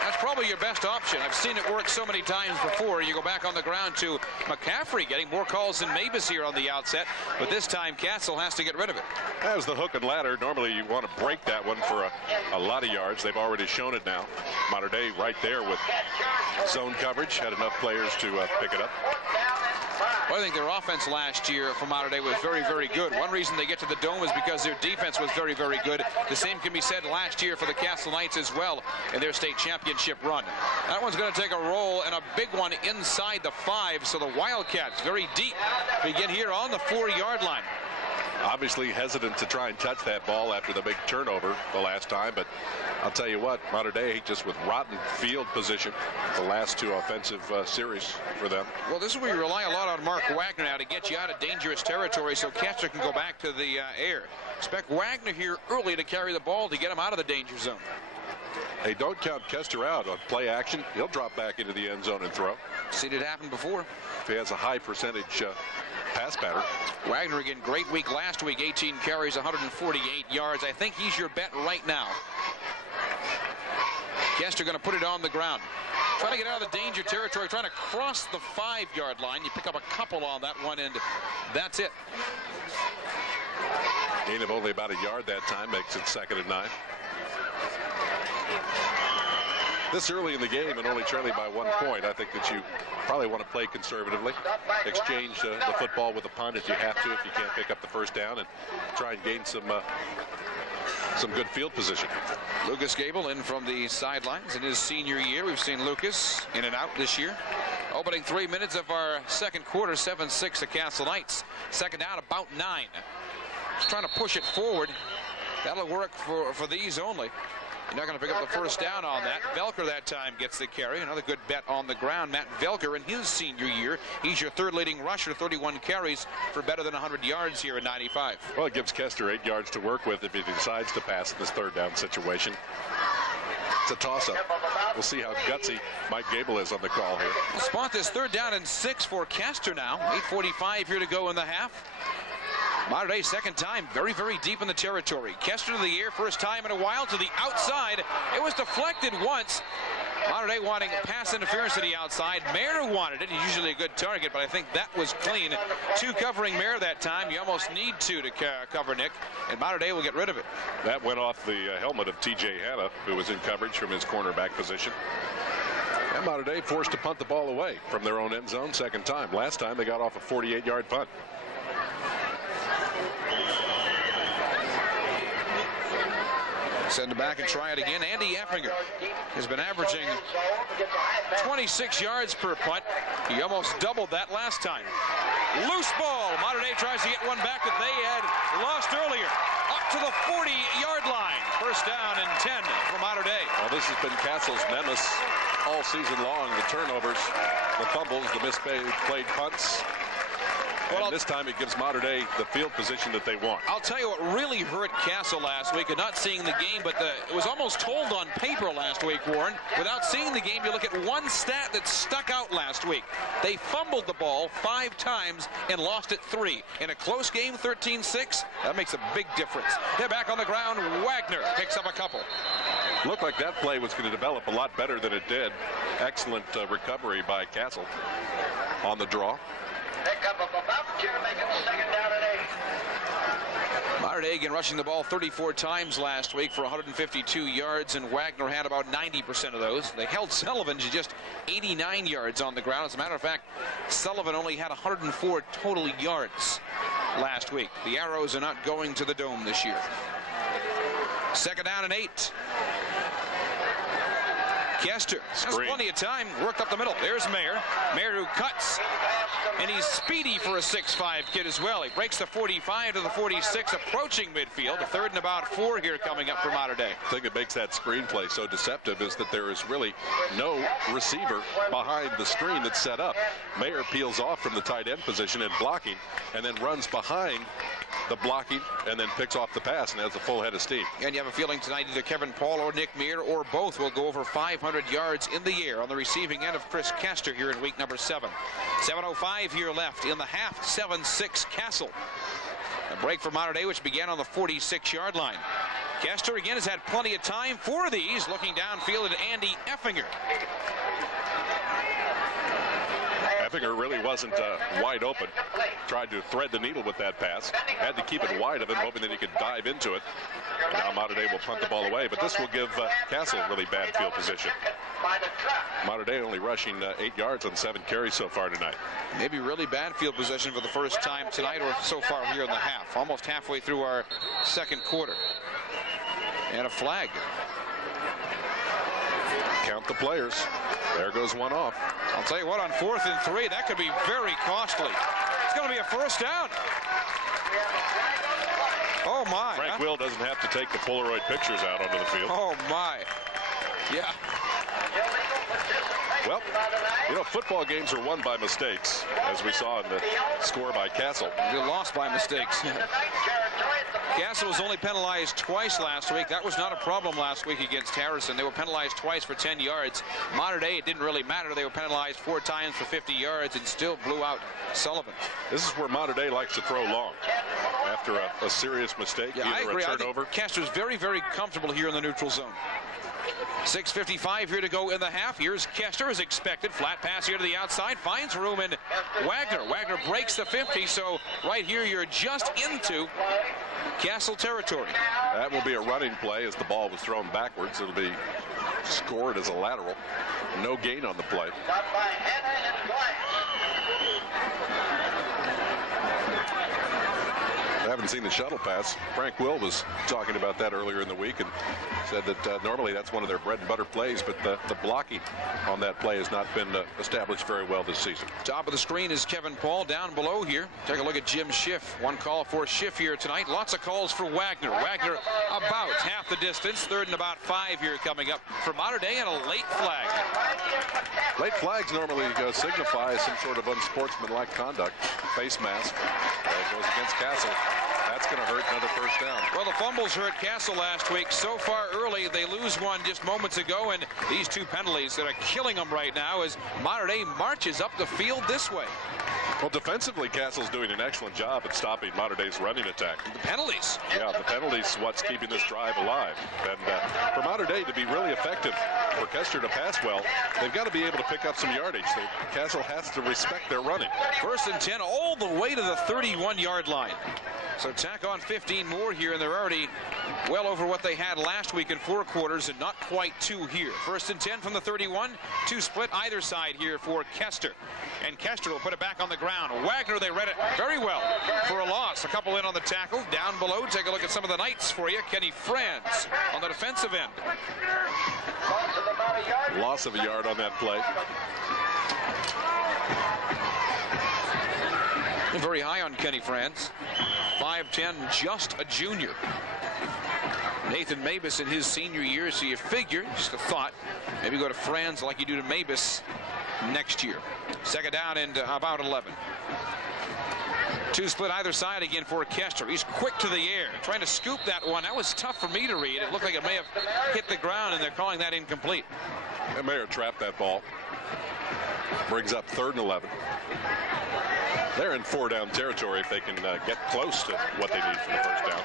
That's probably your best option. I've seen it work so many times before. You go back on the ground to McCaffrey getting more calls than Mavis here on the outset, but this time Castle has to get rid of it. That was the hook and ladder. Normally you want to break that one for a lot of yards. They've already shown it now. Mater Dei right there with zone coverage, had enough players to pick it up. Well, I think their offense last year for Mater Dei was very, very good. One reason they get to the Dome is because their defense was very, very good. The same can be said last year for the Castle Knights as well in their state championship run. That one's going to take a roll and a big one inside the 5, so the Wildcats very deep begin here on the 4-yard line. Obviously hesitant to try and touch that ball after the big turnover the last time, but I'll tell you what, Mater Dei just with rotten field position the last 2 offensive series for them. Well, this is where you rely a lot on Mark Wagner now to get you out of dangerous territory so Kester can go back to the air. Expect Wagner here early to carry the ball to get him out of the danger zone. Hey, don't count Kester out on play action. He'll drop back into the end zone and throw. Seen it happen before. If he has a high percentage pass pattern. Wagner again, great week last week, 18 carries, 148 yards. I think he's your bet right now. Kester going to put it on the ground. Trying to get out of the danger territory, trying to cross the 5-yard line. You pick up a couple on that one, and that's it. Gain of only about a yard that time makes it 2nd and 9. this early in the game and only trailing by 1 point, I think that you probably want to play conservatively, exchange the football with a punt if you have to, if you can't pick up the first down, and try and gain some good field position. Lucas Gable in from the sidelines in his senior year. We've seen Lucas in and out this year. Opening 3 minutes of our second quarter, 7-6 at Castle Knights. Second down, about 9. Just trying to push it forward. That'll work for these only. You're not going to pick up the first down on that. Velker that time gets the carry. Another good bet on the ground. Matt Velker in his senior year. He's your third leading rusher, 31 carries for better than 100 yards here in 95. Well, it gives Kester 8 yards to work with if he decides to pass in this third down situation. It's a toss-up. We'll see how gutsy Mike Gable is on the call here. We'll spot this third down and 6 for Kester now. 8:45 here to go in the half. Mater Dei second time, very, very deep in the territory. Kester to the air, first time in a while, to the outside. It was deflected once. Mater Dei wanting pass interference to the outside. Mayer wanted it. He's usually a good target, but I think that was clean. 2 covering Mayer that time. You almost need 2 to cover Nick, and Mater Dei will get rid of it. That went off the helmet of T.J. Hanna, who was in coverage from his cornerback position. And Mater Dei forced to punt the ball away from their own end zone second time. Last time they got off a 48-yard punt. Send it back and try it again. Andy Effinger has been averaging 26 yards per punt. He almost doubled that last time. Loose ball. Mater Dei tries to get one back that they had lost earlier. Up to the 40-yard line. First down and 10 for Mater Dei. Well, this has been Castle's nemesis all season long. The turnovers, the fumbles, the misplayed punts. And this time it gives Mater Dei the field position that they want. I'll tell you what really hurt Castle last week, and not seeing the game, but it was almost told on paper last week, Warren. Without seeing the game, you look at one stat that stuck out last week. They fumbled the ball 5 times and lost it 3. In a close game, 13-6, that makes a big difference. They're back on the ground. Wagner picks up a couple. Looked like that play was going to develop a lot better than it did. Excellent recovery by Castle on the draw. Mater Dei again rushing the ball 34 times last week for 152 yards, and Wagner had about 90% of those. They held Sullivan to just 89 yards on the ground. As a matter of fact, Sullivan only had 104 total yards last week. The Arrows are not going to the Dome this year. Second down and 8. Kester has plenty of time, worked up the middle. There's Mayer. Mayer who cuts, and he's speedy for a 6'5" kid as well. He breaks the 45 to the 46, approaching midfield. A third and about 4 here coming up for Mater Dei. I think it makes that screenplay so deceptive is that there is really no receiver behind the screen that's set up. Mayer peels off from the tight end position and blocking, and then runs behind the blocking and then picks off the pass and has a full head of steam. And you have a feeling tonight either Kevin Paul or Nick Meir or both will go over 500 yards in the air on the receiving end of Chris Kester here in week number 7. 7:05 here left in the half. 7-6 Castle. A break for Mater Dei, which began on the 46-yard line. Kester again has had plenty of time for these. Looking downfield at Andy Effinger. Effinger really wasn't wide open. Tried to thread the needle with that pass. Had to keep it wide of him, hoping that he could dive into it. Now Mater Dei will punt the ball away, but this will give Castle really bad field position. Mater Dei only rushing 8 yards on 7 carries so far tonight. Maybe really bad field position for the first time tonight or so far here in the half. Almost halfway through our second quarter. And a flag. Count the players. There goes one off. I'll tell you what, on 4th and 3, that could be very costly. It's going to be a first down. Oh, my. Frank Will doesn't have to take the Polaroid pictures out onto the field. Oh, my. Yeah. Well, you know, football games are won by mistakes, as we saw in the score by Castle. They lost by mistakes. Castle was only penalized twice last week. That was not a problem last week against Harrison. They were penalized twice for 10 yards. Mater Dei, it didn't really matter. They were penalized 4 times for 50 yards and still blew out Sullivan. This is where Mater Dei likes to throw long. After a serious mistake, yeah, I agree. A turnover. I think Castro's very, very comfortable here in the neutral zone. 6:55 here to go in the half. Here's Kester as expected. Flat pass here to the outside. Finds room in Wagner. Wagner breaks the 50, so right here you're just into Castle territory. That will be a running play as the ball was thrown backwards. It'll be scored as a lateral. No gain on the play. I haven't seen the shuttle pass. Frank Will was talking about that earlier in the week and said that normally that's one of their bread and butter plays, but the blocking on that play has not been established very well this season. Top of the screen is Kevin Paul. Down below here, take a look at Jim Schiff. One call for Schiff here tonight. Lots of calls for Wagner. Wagner about half the distance. Third and about 5 here coming up for Mater Dei, and a late flag. Late flags normally signify some sort of unsportsmanlike conduct. Face mask. That goes against Castle. That's going to hurt. Another first down. Well, the fumbles hurt Castle last week. So far early, they lose one just moments ago, and these two penalties that are killing them right now as Mater Dei marches up the field this way. Well, defensively, Castle's doing an excellent job at stopping Mater Dei's running attack. The penalties. Yeah, the penalties what's keeping this drive alive. And for Mater Dei to be really effective, for Kester to pass well, they've got to be able to pick up some yardage. Castle has to respect their running. 1st and 10 all the way to the 31-yard line. So tack on 15 more here, and they're already well over what they had last week in 4 quarters, and not quite 2 here. 1st and 10 from the 31. 2 split either side here for Kester. And Kester will put it back on the ground. Wagner, they read it very well for a loss. A couple in on the tackle. Down below, take a look at some of the Knights for you. Kenny Franz on the defensive end. Loss of a yard on that play. Very high on Kenny Franz. 5'10", just a junior. Nathan Mabus in his senior year, so you figure, just a thought, maybe go to Franz like you do to Mabus next year. 2nd down and about 11. 2 split either side again for Kester. He's quick to the air, trying to scoop that one. That was tough for me to read. It looked like it may have hit the ground, and they're calling that incomplete. And Mayer trapped that ball. Brings up 3rd and 11. They're in 4-down territory if they can get close to what they need for the first down.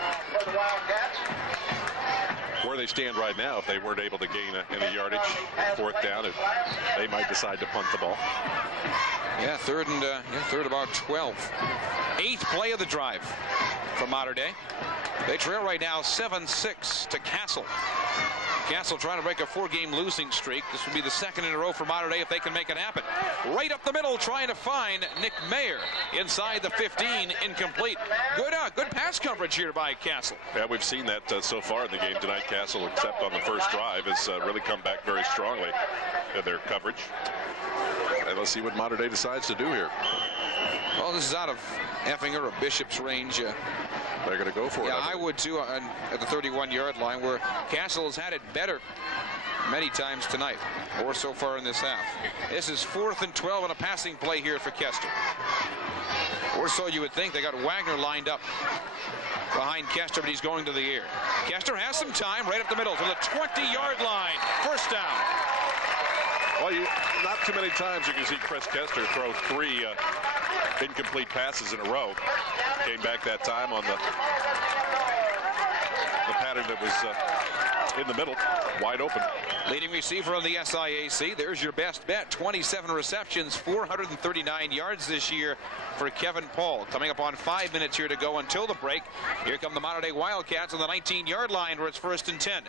Where they stand right now, if they weren't able to gain any yardage, 4th down, they might decide to punt the ball. Yeah, third about 12. 8th play of the drive for Mater Dei. They trail right now 7-6 to Castle. Castle trying to break a 4-game losing streak. This would be the 2nd in a row for Mater Dei if they can make it happen. Right up the middle, trying to find Nick Mayer inside the 15, incomplete. Good pass coverage here by Castle. Yeah, we've seen that so far in the game tonight. Castle, except on the first drive, has really come back very strongly in their coverage. And let's see what Mater Dei decides to do here. Well, this is out of Effinger or Bishop's range. They're going to go for it. Yeah, I would too at the 31-yard line, where Castle has had it better many times tonight, or so far in this half. This is 4th and 12 on a passing play here for Kester. Or so you would think. They got Wagner lined up behind Kester, but he's going to the air. Kester has some time right up the middle to the 20-yard line. First down. Well, not too many times you can see Chris Kester throw 3 incomplete passes in a row. Came back that time on the pattern that was in the middle, wide open. Leading receiver on the SIAC. There's your best bet. 27 receptions, 439 yards this year for Kevin Paul. Coming up on 5 minutes here to go until the break. Here come the Mater Dei Wildcats on the 19-yard line where it's 1st and 10.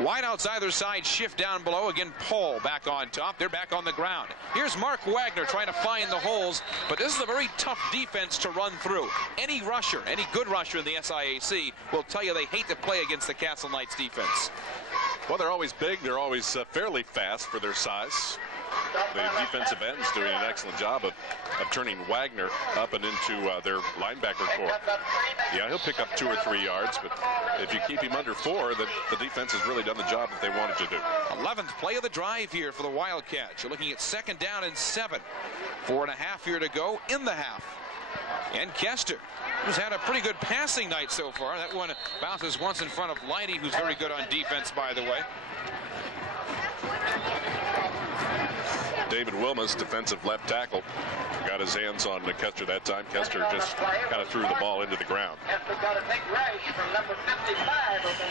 Wide outs either side, shift down below. Again, Paul back on top. They're back on the ground. Here's Mark Wagner trying to find the holes, but this is a very tough defense to run through. Any rusher, any good rusher in the SIAC will tell you they hate to play against the Castle Knights defense. Well, they're always big. They're always fairly fast for their size. The defensive end's doing an excellent job of turning Wagner up and into their linebacker core. Yeah, he'll pick up 2 or 3 yards, but if you keep him under 4, then the defense has really done the job that they wanted to do. 11th play of the drive here for the Wildcats. You're looking at 2nd down and 7. 4.5 here to go in the half. And Kester, who's had a pretty good passing night so far. That one bounces once in front of Liney, who's very good on defense, by the way. David Wilmus, defensive left tackle, got his hands on Kester that time. Kester just kind of threw the ball into the ground.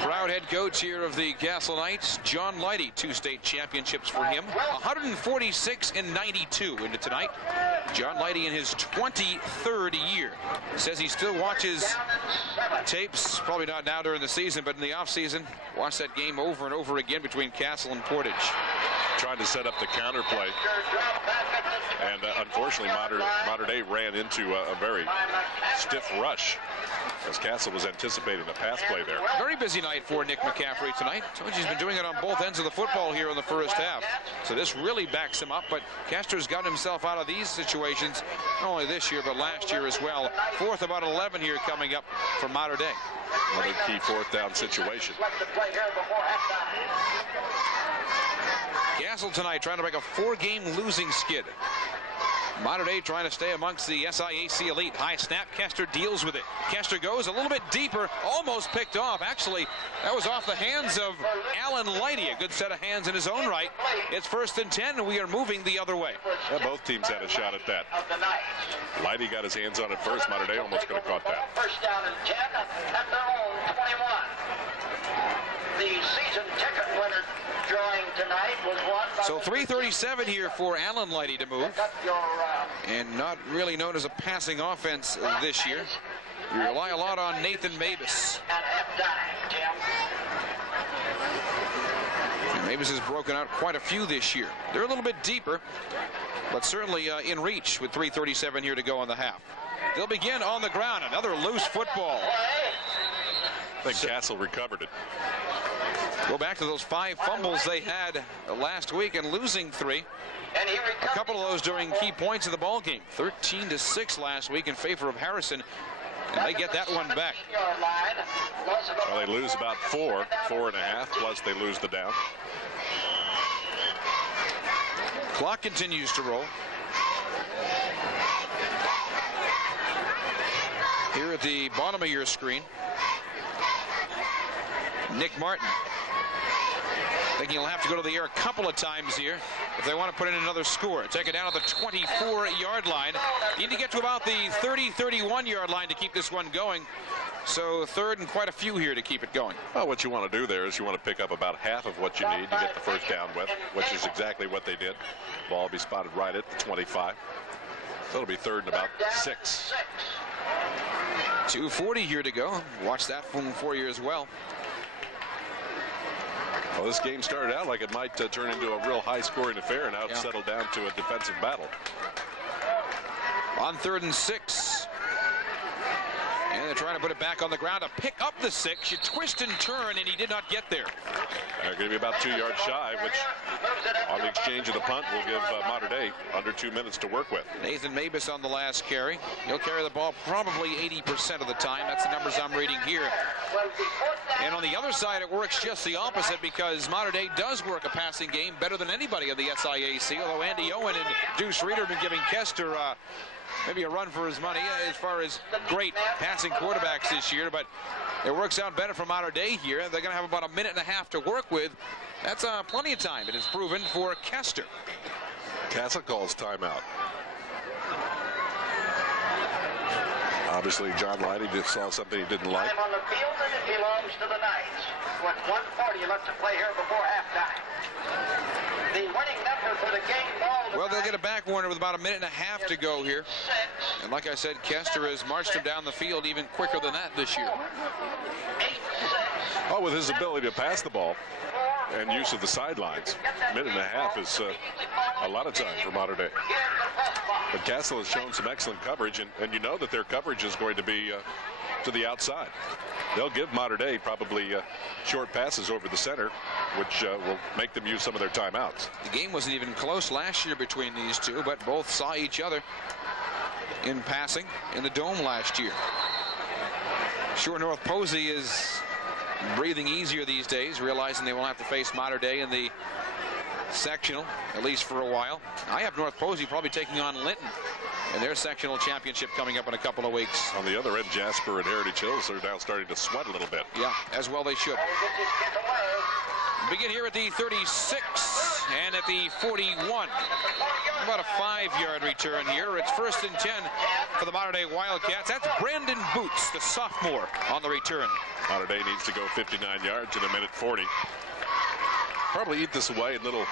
Proud head coach here of the Castle Knights, John Leidy, 2 state championships for him. 146 and 92 into tonight. John Leidy in his 23rd year. Says he still watches tapes, probably not now during the season, but in the offseason, watch that game over and over again between Castle and Portage. Trying to set up the counter play. And unfortunately, Mater Dei ran into a very stiff rush as Castle was anticipating a pass play there. Very busy night for Nick McCaffrey tonight. Told you he's been doing it on both ends of the football here in the first half. So this really backs him up, but Kester's got himself out of these situations, not only this year, but last year as well. 4th about 11 here coming up for Mater Dei. Another key 4th down situation. Castle tonight trying to break a 4-game losing skid. Mater Dei trying to stay amongst the SIAC elite. High snap, Kester deals with it. Kester goes a little bit deeper, almost picked off. Actually, that was off the hands of Alan Leidy. A good set of hands in his own right. It's 1st and 10, and we are moving the other way. Yeah, both teams had a shot at that. Leidy got his hands on it first. Mater Dei almost could have caught that. 1st down and 10 at their own 21. The season ticket winner drawing tonight was won by so 3:37 here for Alan Leidy to move. And not really known as a passing offense this year. You rely a lot on Nathan Mabus. And Mabus has broken out quite a few this year. They're a little bit deeper, but certainly in reach with 3:37 here to go in the half. They'll begin on the ground. Another loose football. I think Castle recovered it. Go back to those 5 fumbles they had last week and losing 3. A couple of those during key points of the ball game. 13-6 last week in favor of Harrison, and they get that one back. Well, they lose about 4.5, plus they lose the down. Clock continues to roll. Here at the bottom of your screen, Nick Martin. Thinking he'll have to go to the air a couple of times here if they want to put in another score. Take it down at the 24-yard line. You need to get to about the 30-31-yard line to keep this one going. So 3rd and quite a few here to keep it going. Well, what you want to do there is you want to pick up about half of what you need to get the 1st down with, which is exactly what they did. Ball will be spotted right at the 25. So it'll be 3rd and about 6. 2:40 here to go. Watch that one for you as well. Well, this game started out like it might turn into a real high-scoring affair, and now it's settled down to a defensive battle. On 3rd and 6. And they're trying to put it back on the ground to pick up the 6. You twist and turn, and he did not get there. They're going to be about 2 yards shy, which on the exchange of the punt will give Mater Dei under 2 minutes to work with. Nathan Mabus on the last carry. He'll carry the ball probably 80% of the time. That's the numbers I'm reading here. And on the other side, it works just the opposite because Mater Dei does work a passing game better than anybody in the SIAC, although Andy Owen and Deuce Reeder have been giving Kester maybe a run for his money as far as great passing quarterbacks this year, but it works out better for Mater Dei here. They're going to have about a minute and a half to work with. That's plenty of time, it is proven, for Kester. Castle calls timeout. Obviously, John Leidy just saw something he didn't like. Time on the field, and it belongs to the Knights. With 1:40 left to play here before halftime. The winning number for the game ball. Well, they'll get it back, Warner, with about a minute and a half to go here. And like I said, Kester has marched him down the field even quicker than that this year. Oh, with his ability to pass the ball and use of the sidelines, a minute and a half is a lot of time for Mater Dei. But Castle has shown some excellent coverage, and you know that their coverage is going to be to the outside. They'll give Mater Dei probably short passes over the center, which will make them use some of their timeouts. The game wasn't even close last year between these two, but both saw each other in passing in the Dome last year. Sure, North Posey is breathing easier these days, realizing they will have to face Mater Dei in the sectional, at least for a while. I have North Posey probably taking on Linton in their sectional championship coming up in a couple of weeks. On the other end, Jasper and Heritage Hills are now starting to sweat a little bit. Yeah, as well they should. Begin here at the 36 and at the 41. About a 5-yard return here. It's 1st and 10 for the Mater Dei Wildcats. That's Brandon Boots, the sophomore, on the return. Mater Dei needs to go 59 yards in a minute 40. Probably eat this away in little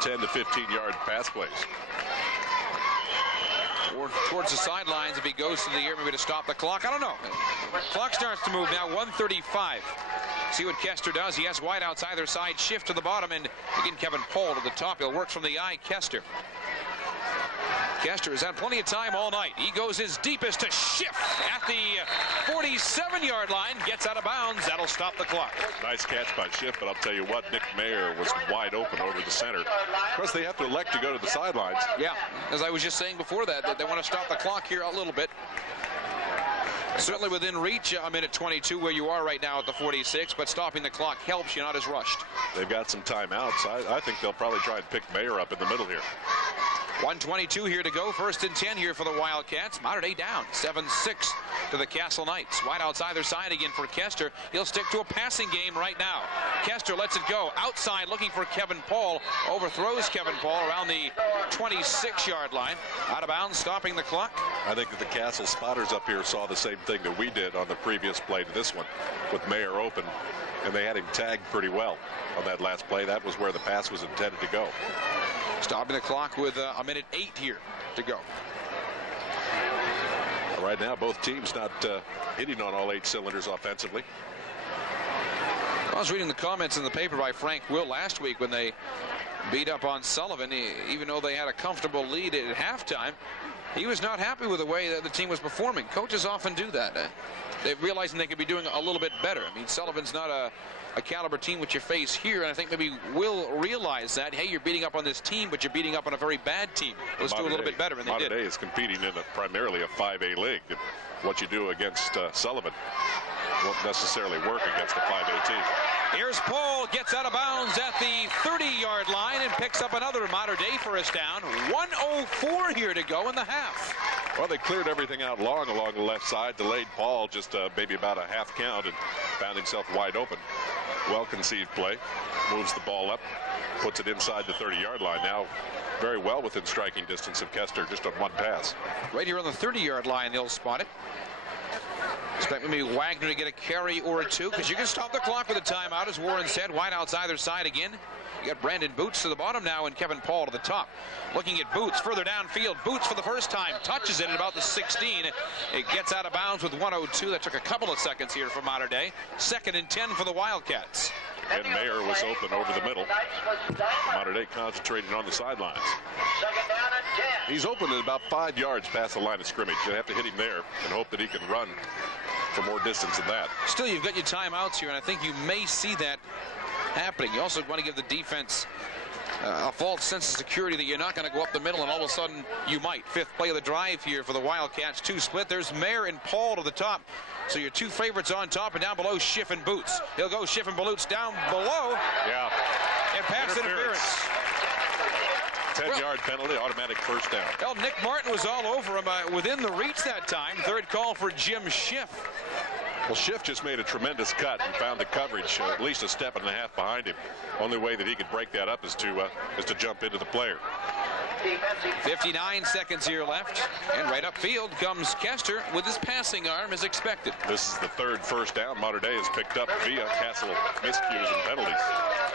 10 to 15-yard pass plays. Or towards the sidelines if he goes to the air, maybe to stop the clock. I don't know. Clock starts to move now, 1:35. See what Kester does. He has Whiteouts either side, shift to the bottom, and again Kevin Paul to the top. He'll work from the eye, Kester. Kester has had plenty of time all night. He goes his deepest to shift at the 47-yard line. Gets out of bounds. That'll stop the clock. Nice catch by Schiff, but I'll tell you what, Nick Mayer was wide open over the center. Of course, they have to elect to go to the sidelines. Yeah, as I was just saying before that they want to stop the clock here a little bit. Certainly within reach, a minute 22 where you are right now at the 46, but stopping the clock helps you, not as rushed. They've got some timeouts. I think they'll probably try and pick Mayer up in the middle here. 1:22 here to go. 1st and 10 here for the Wildcats. Mater Dei down 7-6 to the Castle Knights. Whiteouts either side again for Kester. He'll stick to a passing game right now. Kester lets it go outside looking for Kevin Paul. Overthrows Kevin Paul around the 26-yard line. Out of bounds, stopping the clock. I think that the Castle spotters up here saw the same thing that we did on the previous play to this one with Mayer open, and they had him tagged pretty well on that last play. That was where the pass was intended to go. Stopping the clock with a minute 8 here to go. Right now, both teams not hitting on all 8 cylinders offensively. I was reading the comments in the paper by Frank Will last week when they beat up on Sullivan. Even though they had a comfortable lead at halftime, he was not happy with the way that the team was performing. Coaches often do that. They're realizing they could be doing a little bit better. I mean, Sullivan's not a caliber team which you face here, and I think maybe Will realize that. Hey, you're beating up on this team, but you're beating up on a very bad team. Let's do a little bit better, and they did. Mater Dei is competing in primarily a 5A league. What you do against Sullivan won't necessarily work against a 5A team. Here's Paul, gets out of bounds at the 30-yard line and picks up another Mater Dei first down. 1:04 here to go in the half. Well, they cleared everything out long along the left side, delayed Paul just maybe about a half count, and found himself wide open. Well-conceived play, moves the ball up, puts it inside the 30-yard line. Now very well within striking distance of Kester, just on one pass. Right here on the 30-yard line, they'll spot it. Expect maybe Wagner to get a carry or two, because you can stop the clock with a timeout, as Warren said. Whiteouts either side again. You got Brandon Boots to the bottom now and Kevin Paul to the top. Looking at Boots further downfield. Boots for the first time touches it at about the 16. It gets out of bounds with 1:02. That took a couple of seconds here for Mater Dei. 2nd and 10 for the Wildcats. And Mayer was open over the middle. Mater Dei concentrating on the sidelines. He's open at about 5 yards past the line of scrimmage. You have to hit him there and hope that he can run for more distance than that. Still, you've got your timeouts here, and I think you may see that happening. You also want to give the defense a false sense of security that you're not going to go up the middle, and all of a sudden you might. 5th play of the drive here for the Wildcats. 2 split. There's Mayer and Paul to the top. So your 2 favorites on top, and down below Schiff and Boots. He'll go Schiff and Boots down below. Yeah. And pass interference. 10-yard penalty, automatic first down. Well, Nick Martin was all over him within the reach that time. 3rd call for Jim Schiff. Well, Schiff just made a tremendous cut and found the coverage at least a step and a half behind him. Only way that he could break that up is to jump into the player. 59 seconds here left, and right upfield comes Kester with his passing arm as expected. This is the 3rd first down Mater Dei has picked up via Castle miscues and penalties.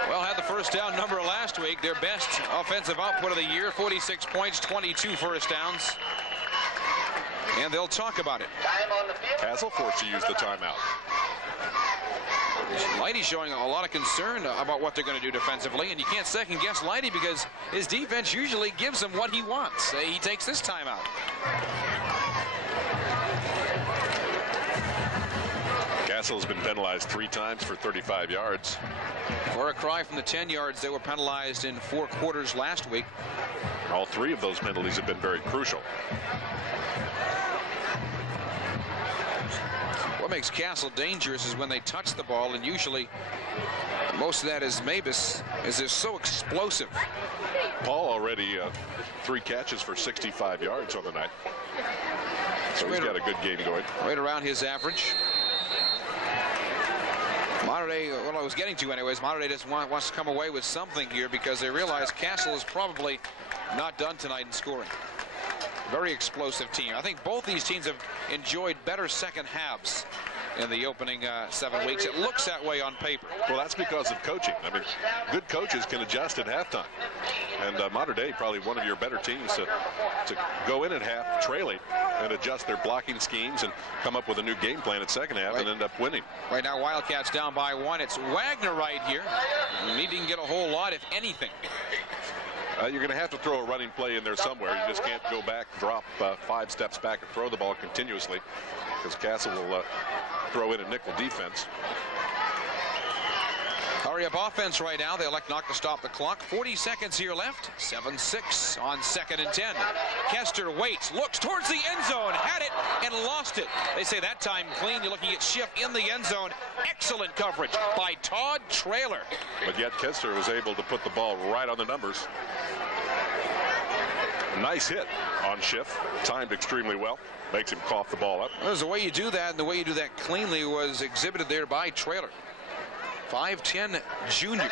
Well, had the first down number last week, their best offensive output of the year, 46 points, 22 first downs. And they'll talk about it. Castle forced to use the timeout. Leidy showing a lot of concern about what they're going to do defensively, and you can't second guess Leidy because his defense usually gives him what he wants. He takes this timeout. Castle's been penalized 3 times for 35 yards. For a cry from the 10 yards, they were penalized in 4 quarters last week. All 3 of those penalties have been very crucial. What makes Castle dangerous is when they touch the ball, and usually most of that is Mabus, is they're so explosive. Paul already 3 catches for 65 yards on the night. So he's got a good game going. Right around his average. Mater Dei, what I was getting to anyways, Mater Dei just wants to come away with something here because they realize Castle is probably not done tonight in scoring. Very explosive team. I think both these teams have enjoyed better second halves in the opening 7 weeks. It looks that way on paper. Well, that's because of coaching. I mean, good coaches can adjust at halftime. And Mater Dei, probably one of your better teams to go in at half trailing and adjust their blocking schemes and come up with a new game plan at second half and end up winning. Right now, Wildcats down by 1. It's Wagner right here. Needing to get a whole lot, if anything. You're going to have to throw a running play in there somewhere. You just can't go back, drop 5 steps back, and throw the ball continuously, because Castle will throw in a nickel defense. Hurry up offense right now. They elect not to stop the clock. 40 seconds here left. 7-6 on 2nd and 10. Kester waits, looks towards the end zone, had it and lost it. They say that time clean. You're looking at Schiff in the end zone. Excellent coverage by Todd Traylor. But yet Kester was able to put the ball right on the numbers. Nice hit on Schiff. Timed extremely well. Makes him cough the ball up. Well, the way you do that and the way you do that cleanly was exhibited there by Traylor. 5'10" junior,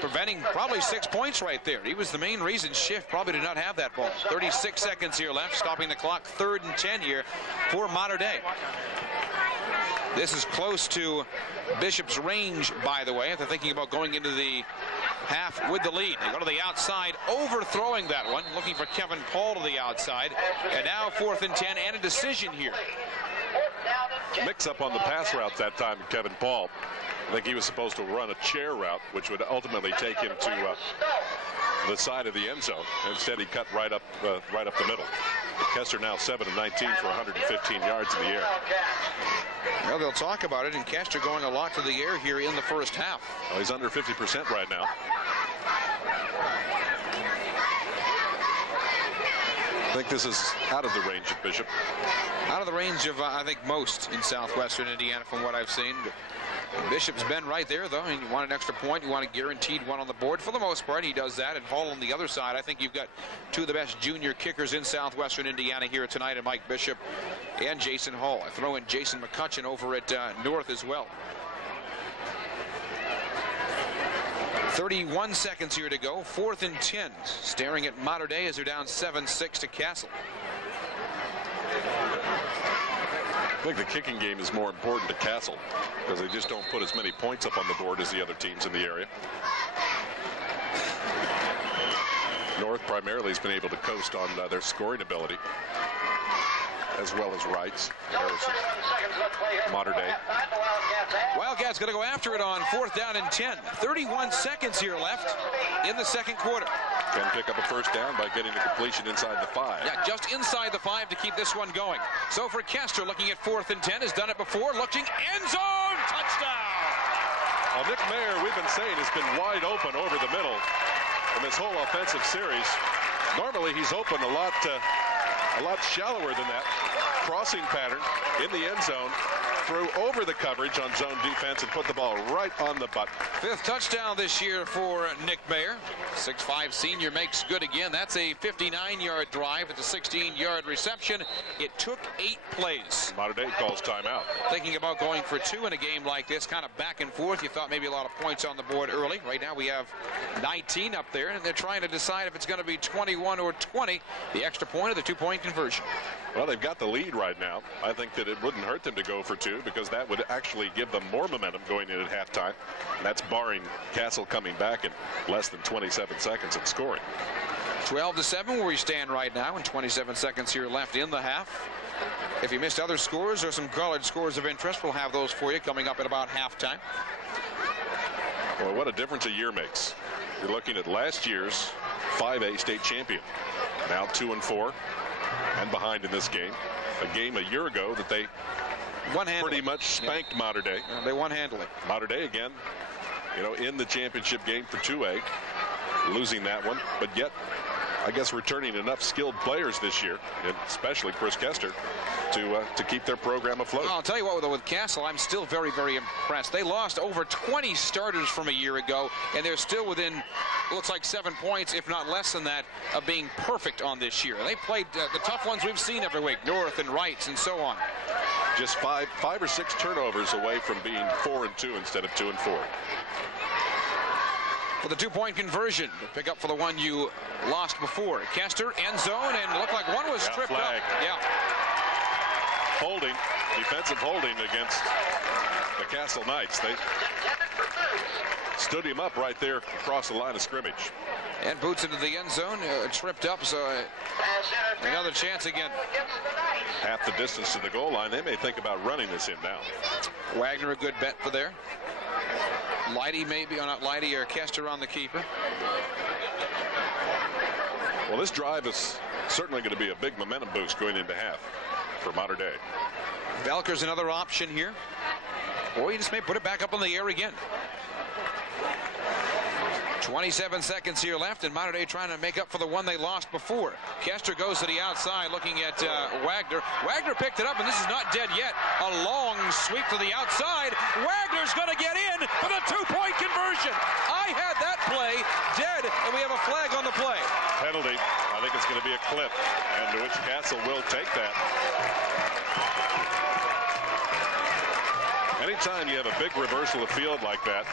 preventing probably 6 points right there. He was the main reason Schiff probably did not have that ball. 36 seconds here left, stopping the clock. 3rd and 10 here for Mater Dei. This is close to Bishop's range, by the way, if they're thinking about going into the half with the lead. They go to the outside, overthrowing that one, looking for Kevin Paul to the outside. And now 4th and 10 and a decision here. Mix up on the pass route that time, Kevin Paul. I think he was supposed to run a chair route, which would ultimately take him to the side of the end zone. Instead, he cut right up the middle. Kester now 7 of 19 for 115 yards in the air. Well, they'll talk about it, and Kester going a lot to the air here in the first half. Well, he's under 50% right now. I think this is out of the range of Bishop. Out of the range of, I think, most in southwestern Indiana from what I've seen. Bishop's been right there, though. And you want an extra point. You want a guaranteed one on the board. For the most part, he does that. And Hall on the other side. I think you've got 2 of the best junior kickers in southwestern Indiana here tonight, and Mike Bishop and Jason Hall. I throw in Jason McCutcheon over at North as well. 31 seconds here to go. 4th and 10. Staring at Mater Dei as they're down 7-6 to Castle. I think the kicking game is more important to Castle because they just don't put as many points up on the board as the other teams in the area. North primarily has been able to coast on their scoring ability, as well as Wrights, Harrison, Mater Dei. Wildcats going to go after it on 4th down and 10. 31 seconds here left in the second quarter. Can pick up a first down by getting a completion inside the 5. Yeah, just inside the 5 to keep this one going. So for Kester, looking at 4th and 10, has done it before, looking end zone, touchdown! Well, Nick Mayer, we've been saying, has been wide open over the middle in this whole offensive series. Normally he's open a lot shallower than that. Crossing pattern in the end zone, threw over the coverage on zone defense and put the ball right on the button. 5th touchdown this year for Nick Mayer. 6'5" senior makes good again. That's a 59-yard drive. It's a 16-yard reception. It took 8 plays. Mater Dei calls timeout. Thinking about going for 2 in a game like this, kind of back and forth. You thought maybe a lot of points on the board early. Right now we have 19 up there, and they're trying to decide if it's going to be 21 or 20. The extra point or the 2-point conversion. Well, they've got the lead right now. I think that it wouldn't hurt them to go for 2 because that would actually give them more momentum going in at halftime. And that's barring Castle coming back in less than 27 seconds and scoring. 12-7 where we stand right now, and 27 seconds here left in the half. If you missed other scores or some college scores of interest, we'll have those for you coming up at about halftime. Well, what a difference a year makes. You're looking at last year's 5A state champion. Now 2-4 and behind in this game. A game a year ago that they pretty much spanked Mater Dei. Yeah, they won handily. Mater Dei again, in the championship game for 2A, losing that one. But yet, I guess, returning enough skilled players this year, and especially Chris Kester, to keep their program afloat. I'll tell you what, though, with Castle, I'm still very, very impressed. They lost over 20 starters from a year ago, and they're still within, looks like 7 points, if not less than that, of being perfect on this year. They played the tough ones we've seen every week, North and Wrights and so on. Just five or six turnovers away from being 4-2 instead of 2-4. For the two-point conversion, to pick up for the one you lost before. Kester, end zone, and it looked like one was stripped up. Yeah. Holding, defensive holding against the Castle Knights. They stood him up right there across the line of scrimmage. And boots into the end zone, tripped up, so another chance again. Half the distance to the goal line. They may think about running this in now. Wagner a good bet for there. Leidy maybe, or not Leidy, or Kester on the keeper. Well, this drive is certainly going to be a big momentum boost going into half for Mater Dei. Velker's another option here. Or you just may put it back up in the air again. 27 seconds here left, and Mater Dei trying to make up for the one they lost before. Kester goes to the outside, looking at Wagner. Wagner picked it up, and this is not dead yet. A long sweep to the outside. Wagner's going to get in for the two-point conversion. I had that play dead, and we have a flag on the play. Penalty. I think it's going to be a clip, and to which Castle will take that. Anytime you have a big reversal of field like that,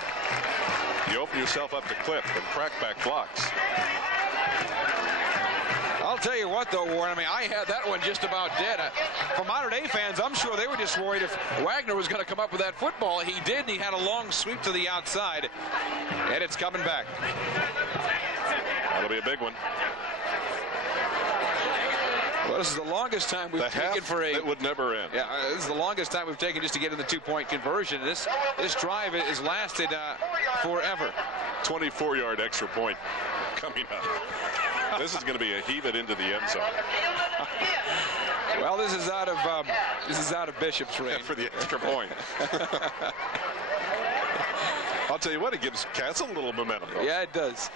you open yourself up to clip and crackback blocks. I'll tell you what, though, Warren, I mean, I had that one just about dead. For Mater Dei fans, I'm sure they were just worried if Wagner was going to come up with that football. He did, and he had a long sweep to the outside, and it's coming back. That'll be a big one. Well, this is the longest time we've taken for a... It would never end. Yeah, this is the longest time we've taken just to get in the two-point conversion. This drive has lasted forever. 24-yard extra point coming up. This is going to be a heave it into the end zone. Well, this is out of Bishop's range for the extra point. I'll tell you what, it gives Castle a little momentum, though. Yeah, it does.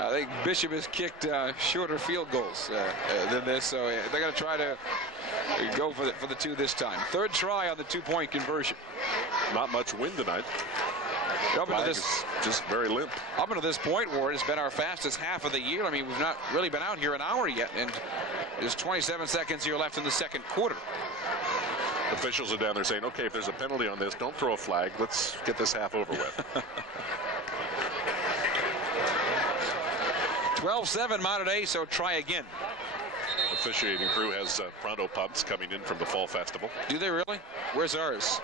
I think Bishop has kicked shorter field goals than this, so they're going to try to go for the two this time. Third try on the two-point conversion. Not much wind tonight. Up into this, just very limp. Up until this point, Ward, it's been our fastest half of the year. I mean, we've not really been out here an hour yet, and there's 27 seconds here left in the second quarter. Officials are down there saying, okay, if there's a penalty on this, don't throw a flag. Let's get this half over with. 12-7 Mater Dei, so try again. Officiating crew has pronto pumps coming in from the Fall Festival. Do they really? Where's ours?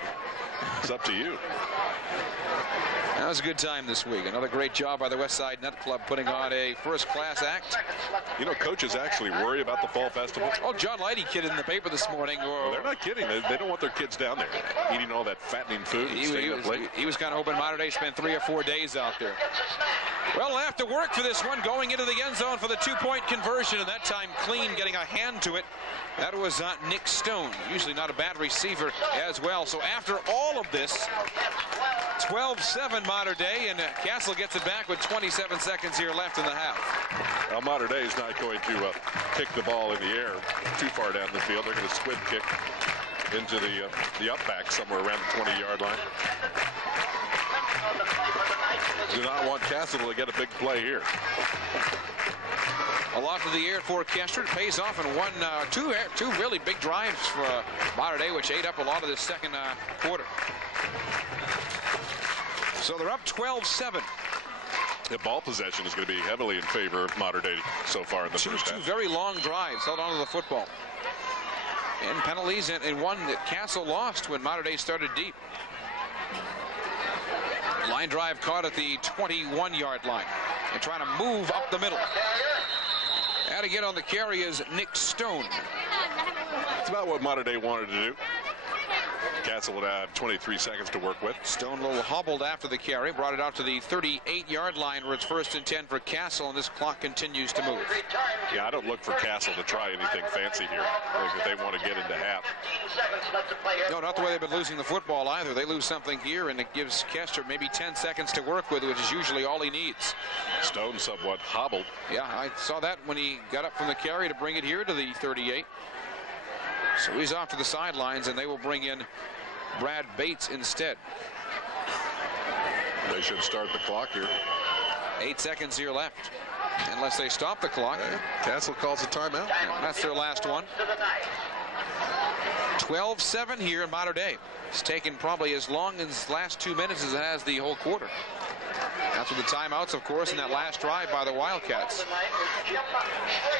It's up to you. That was a good time this week. Another great job by the West Side Nut Club putting on a first-class act. You know, coaches actually worry about the Fall Festival. Oh, John Leidy kidded in the paper this morning. Well, they're not kidding. They don't want their kids down there eating all that fattening food and staying up late. He was kind of hoping Mater Dei spent 3 or 4 days out there. Well, they'll have to work for this one, going into the end zone for the two-point conversion, and that time clean, getting a hand to it. That was Nick Stone, usually not a bad receiver as well. So after all of this, 12-7 Mater Dei, and Castle gets it back with 27 seconds here left in the half. Well, Mater Dei is not going to kick the ball in the air too far down the field. They're going to squib kick into the up back somewhere around the 20-yard line. Do not want Castle to get a big play here. A lot to the air for Kester. It pays off in two really big drives for Mater Dei, which ate up a lot of this second quarter. So they're up 12-7. The ball possession is going to be heavily in favor of Mater Dei so far in the first half. Two very long drives held onto the football. And penalties, and one that Castle lost when Mater Dei started deep. Line drive caught at the 21-yard line. And trying to move up the middle. And to get on the carry is Nick Stone. It's about what Mater Dei wanted to do. Castle would have 23 seconds to work with. Stone a little hobbled after the carry, brought it out to the 38-yard line where it's 1st and 10 for Castle, and this clock continues to move. Yeah, I don't look for Castle to try anything fancy here. I think that they want to get into half. No, not the way they've been losing the football either. They lose something here, and it gives Kester maybe 10 seconds to work with, which is usually all he needs. Stone somewhat hobbled. Yeah, I saw that when he got up from the carry to bring it here to the 38. So he's off to the sidelines, and they will bring in Brad Bates instead. They should start the clock here. 8 seconds here left, unless they stop the clock. Castle calls a timeout. That's their last one. 12-7 here in Mater Dei. It's taken probably as long as last 2 minutes as it has the whole quarter. After the timeouts, of course, in that last drive by the Wildcats.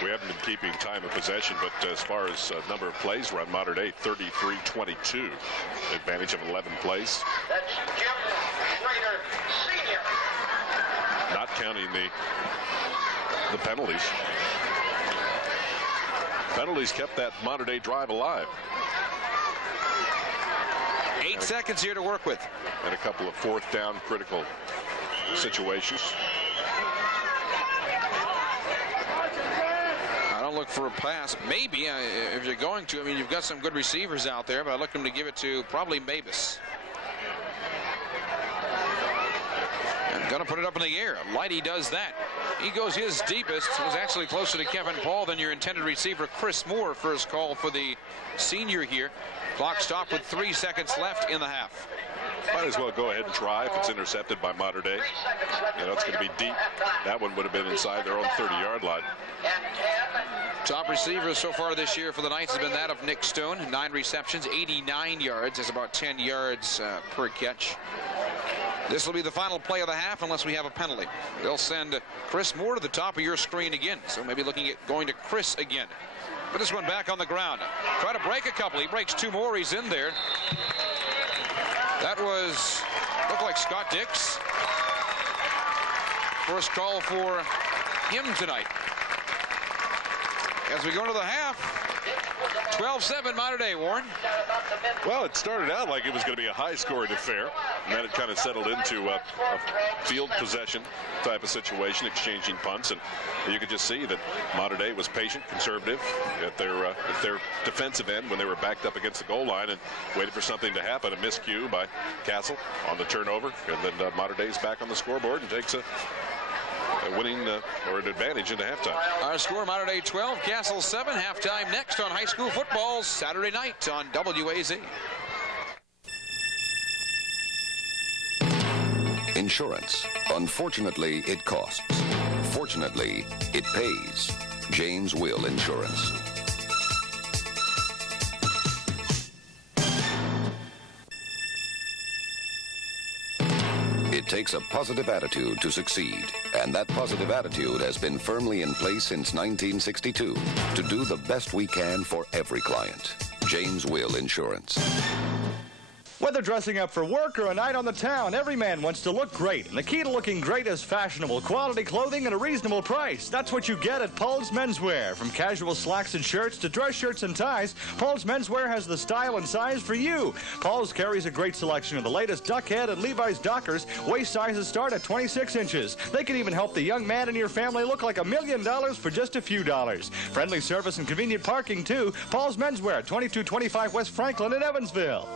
We haven't been keeping time of possession, but as far as number of plays run, Mater Dei 33-22. Advantage of 11 plays. That's Jim Schrader, senior. Not counting the penalties. Penalties kept that Mater Dei drive alive. 8 seconds here to work with. And a couple of 4th down critical situations. I don't look for a pass. Maybe, if you're going to. I mean, you've got some good receivers out there, but I look them to give it to probably Mavis. And gonna put it up in the air. Lighty does that. He goes his deepest. It was actually closer to Kevin Paul than your intended receiver, Chris Moore. First call for the senior here. Clock stopped with 3 seconds left in the half. Might as well go ahead and try if it's intercepted by Mater Dei. You know, it's going to be deep. That one would have been inside their own 30-yard line. Top receiver so far this year for the Knights has been that of Nick Stone. 9 receptions, 89 yards. That's about 10 yards per catch. This will be the final play of the half unless we have a penalty. They'll send Chris Moore to the top of your screen again. So maybe looking at going to Chris again. Put this one back on the ground. Try to break a couple. He breaks 2 more. He's in there. That looked like Scott Dix. First call for him tonight. As we go to the half, 12-7 Mater Dei, Warren. Well, it started out like it was going to be a high-scoring affair, and then it kind of settled into a field possession type of situation, exchanging punts, and you could just see that Mater Dei was patient, conservative at their defensive end when they were backed up against the goal line and waited for something to happen. A miscue by Castle on the turnover, and then Mater Dei's back on the scoreboard and takes a winning or an advantage into halftime. Our score, Mater Dei 12, Castle 7. Halftime next on high school football Saturday night on WAZ. Insurance. Unfortunately, it costs. Fortunately, it pays. James Will Insurance. It takes a positive attitude to succeed, and that positive attitude has been firmly in place since 1962 to do the best we can for every client. James Will Insurance. Whether dressing up for work or a night on the town, every man wants to look great. And the key to looking great is fashionable, quality clothing at a reasonable price. That's what you get at Paul's Menswear. From casual slacks and shirts to dress shirts and ties, Paul's Menswear has the style and size for you. Paul's carries a great selection of the latest Duckhead and Levi's Dockers. Waist sizes start at 26 inches. They can even help the young man in your family look like $1 million for just a few dollars. Friendly service and convenient parking, too. Paul's Menswear, 2225 West Franklin in Evansville.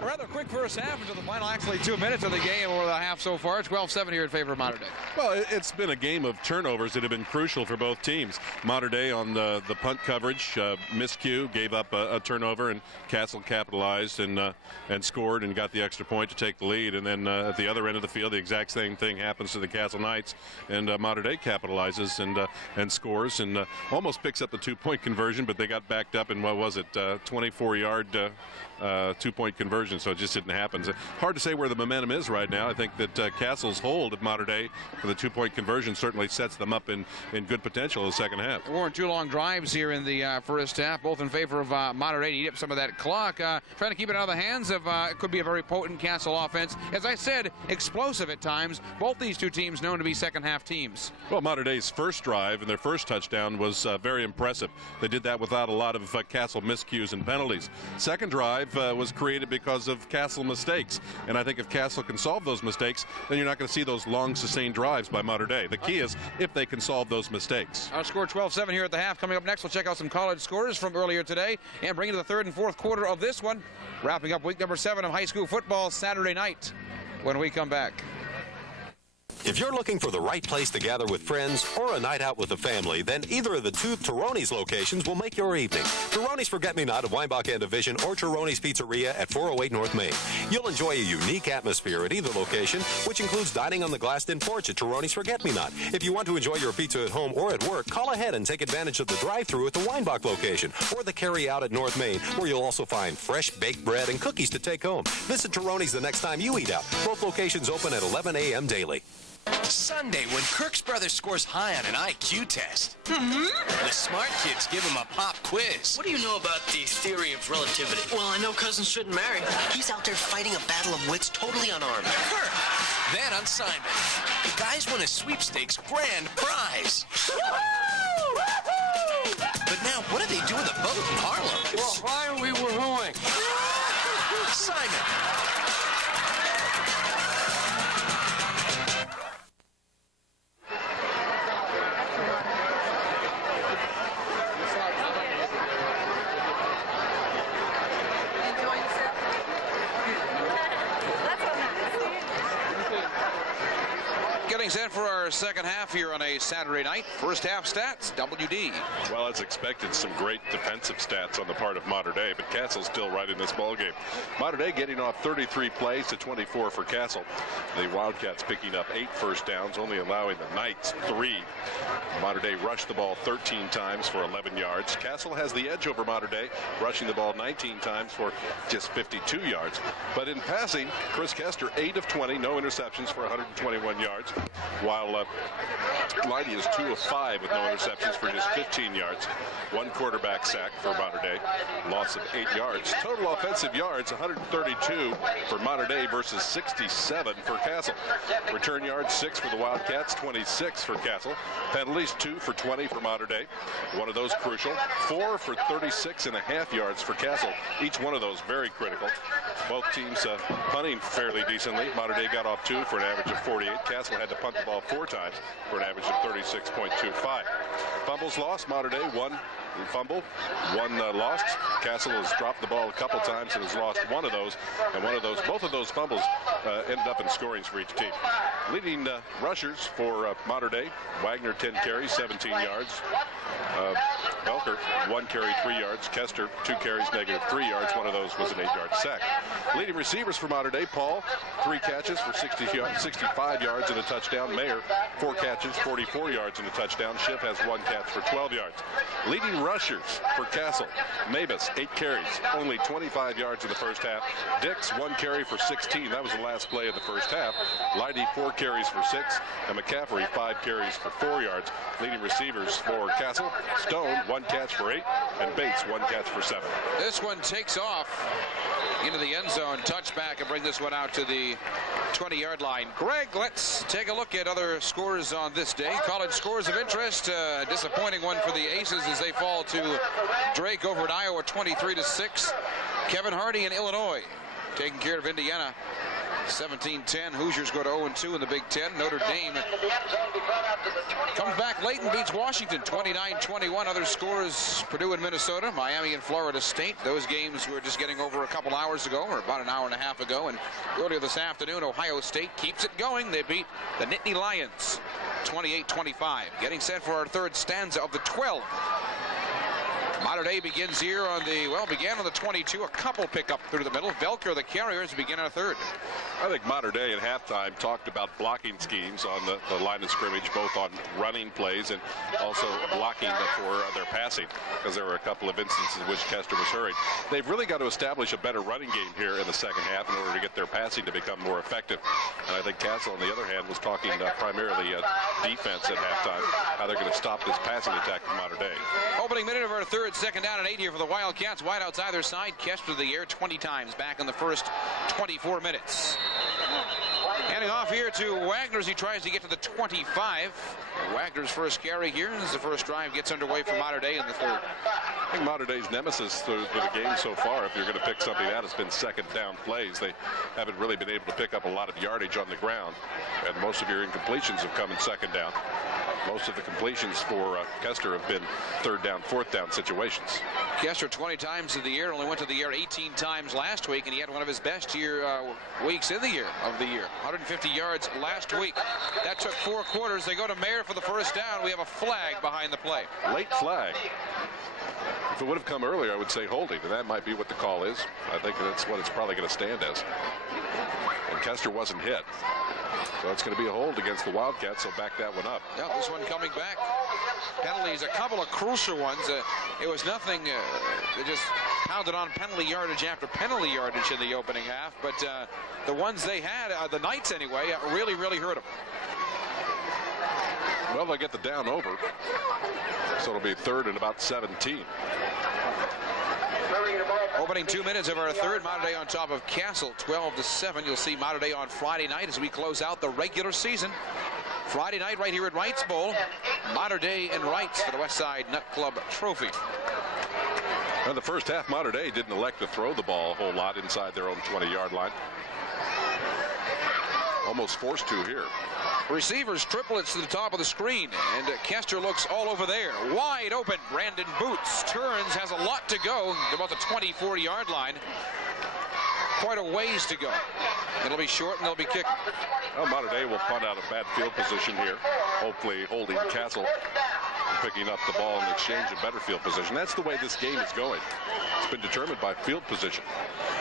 A rather quick first half into the final, actually 2 minutes of the game over the half so far. 12-7 here in favor of Mater Dei. Well, it's been a game of turnovers that have been crucial for both teams. Mater Dei on the punt coverage, miscue, gave up a turnover, and Castle capitalized and scored and got the extra point to take the lead. And then at the other end of the field, the exact same thing happens to the Castle Knights, and Mater Dei capitalizes and scores and almost picks up the 2-point conversion, but they got backed up in, what was it, 24-yard 2-point conversion. So it just didn't happen. It's hard to say where the momentum is right now. I think that Castle's hold of Mater Dei for the two-point conversion certainly sets them up in good potential in the second half. There weren't two long drives here in the first half, both in favor of Mater Dei to eat up some of that clock. Trying to keep it out of the hands of it could be a very potent Castle offense. As I said, explosive at times. Both these two teams known to be second-half teams. Well, Mater Dei's first drive and their first touchdown was very impressive. They did that without a lot of Castle miscues and penalties. Second drive was created because of Castle mistakes, and I think if Castle can solve those mistakes, then you're not going to see those long sustained drives by Mater Dei. The key is if they can solve those mistakes. Our score 12-7 here at the half. Coming up next, we'll check out some college scores from earlier today and bring into the third and fourth quarter of this one, wrapping up week number 7 of high school football Saturday night when we come back. If you're looking for the right place to gather with friends or a night out with the family, then either of the two Toroni's locations will make your evening. Toroni's Forget-Me-Not of Weinbach and Division or Toroni's Pizzeria at 408 North Main. You'll enjoy a unique atmosphere at either location, which includes dining on the glassed-in porch at Toroni's Forget-Me-Not. If you want to enjoy your pizza at home or at work, call ahead and take advantage of the drive-thru at the Weinbach location or the carry-out at North Main, where you'll also find fresh baked bread and cookies to take home. Visit Toroni's the next time you eat out. Both locations open at 11 a.m. daily. Sunday, when Kirk's brother scores high on an IQ test, the smart kids give him a pop quiz. What do you know about the theory of relativity? Well, I know cousins shouldn't marry. He's out there fighting a battle of wits totally unarmed. Kirk. Then on Simon, the guys win a sweepstakes grand prize. But now, what do they do with a boat in Harlem? Well, why are we woohooing? Simon. Getting set for our second half here on a Saturday night. First half stats, WD. Well, as expected, some great defensive stats on the part of Mater Dei, but Castle's still right in this ballgame. Mater Dei getting off 33 plays to 24 for Castle. The Wildcats picking up 8 first downs, only allowing the Knights 3. Mater Dei rushed the ball 13 times for 11 yards. Castle has the edge over Mater Dei, rushing the ball 19 times for just 52 yards. But in passing, Chris Kester, 8 of 20, no interceptions for 121 yards, while Leidy is 2 of 5 with no interceptions for just 15 yards. 1 quarterback sack for Mater Dei, loss of 8 yards. Total offensive yards, 132 for Mater Dei versus 67 for Castle. Return yards, 6 for the Wildcats, 26 for Castle. Penalties, 2 for 20 for Mater Dei. One of those crucial. 4 for 36.5 yards for Castle. Each one of those very critical. Both teams punting fairly decently. Mater Dei got off 2 for an average of 48. Castle had to punt the ball 4 times for an average of 36.25. Fumbles lost. Mater Dei 1 fumble, 1 lost. Castle has dropped the ball a couple times and has lost one of those, and both of those fumbles ended up in scorings for each team. Leading rushers for Mater Dei, Wagner 10 carries, 17 yards. Belker 1 carry, 3 yards. Kester 2 carries, -3 yards. One of those was an 8-yard sack. Leading receivers for Mater Dei, Paul 3 catches for 65 yards and a touchdown. Mayer 4 catches, 44 yards and a touchdown. Schiff has 1 catch for 12 yards. Leading rushers for Castle, Mavis 8 carries, only 25 yards in the first half. Dix 1 carry for 16. That was the last play of the first half. Leidy 4 carries for 6, and McCaffrey 5 carries for 4 yards. Leading receivers for Castle, Stone 1 catch for 8, and Bates 1 catch for 7. This one takes off into the end zone, touchback, and bring this one out to the 20-yard line. Greg, let's take a look at other scores on this day. College scores of interest. Disappointing one for the Aces as they fall to Drake over at Iowa 23-6. Kevin Hardy in Illinois taking care of Indiana 17-10. Hoosiers go to 0-2 in the Big Ten. Notre Dame comes back late and beats Washington 29-21. Other scores: Purdue and Minnesota, Miami and Florida State. Those games were just getting over a couple hours ago, or about an hour and a half ago. And earlier this afternoon, Ohio State keeps it going. They beat the Nittany Lions 28-25. Getting set for our third stanza of the 12. Mater Dei begins here on the, began on the 22. A couple pick up through the middle. Velker, the carriers, begin on a third. I think Mater Dei at halftime talked about blocking schemes on the line of scrimmage, both on running plays and also blocking for their passing, because there were a couple of instances in which Kester was hurried. They've really got to establish a better running game here in the second half in order to get their passing to become more effective. And I think Castle, on the other hand, was talking primarily defense at halftime, how they're going to stop this passing attack from Mater Dei. Opening minute of our third, second down and 8 here for the Wildcats. Wideouts either side. Kester to the air 20 times back in the first 24 minutes. Handing off here to Wagner as he tries to get to the 25. Wagner's first carry here as the first drive gets underway for Mater Dei in the third. I think Mater Dei's nemesis for the game so far, if you're going to pick something out, has been second down plays. They haven't really been able to pick up a lot of yardage on the ground, and most of your incompletions have come in second down. Most of the completions for Kester have been third down, fourth down situations. Kester 20 times of the year, only went to the air 18 times last week, and he had one of his best weeks in the year. 150 yards last week. That took 4 quarters. They go to Mayer for the first down. We have a flag behind the play. Late flag. If it would have come earlier, I would say holding, and that might be what the call is. I think that's what it's probably going to stand as. And Kester wasn't hit. So it's going to be a hold against the Wildcats, so back that one up. Yeah, this one coming back. Penalties, a couple of crucial ones. It was nothing. They just pounded on penalty yardage after penalty yardage in the opening half. But the ones they had, the Knights anyway, really, really hurt them. Well, they'll get the down over. So it'll be third and about 17. Opening 2 minutes of our third. Mater Dei on top of Castle, 12-7. You'll see Mater Dei on Friday night as we close out the regular season. Friday night right here at Wrights Bowl. Mater Dei and Wrights for the Westside Nut Club Trophy. In the first half, Mater Dei didn't elect to throw the ball a whole lot inside their own 20-yard line. Almost forced to here. Receivers triplets to the top of the screen, and Kester looks all over there. Wide open. Brandon Boots turns, has a lot to go, about the 24-yard line. Quite a ways to go. It'll be short, and they'll be kicking. Well, Mater Dei will punt out of bad field position here, hopefully holding Castle and picking up the ball in exchange of better field position. That's the way this game is going. It's been determined by field position.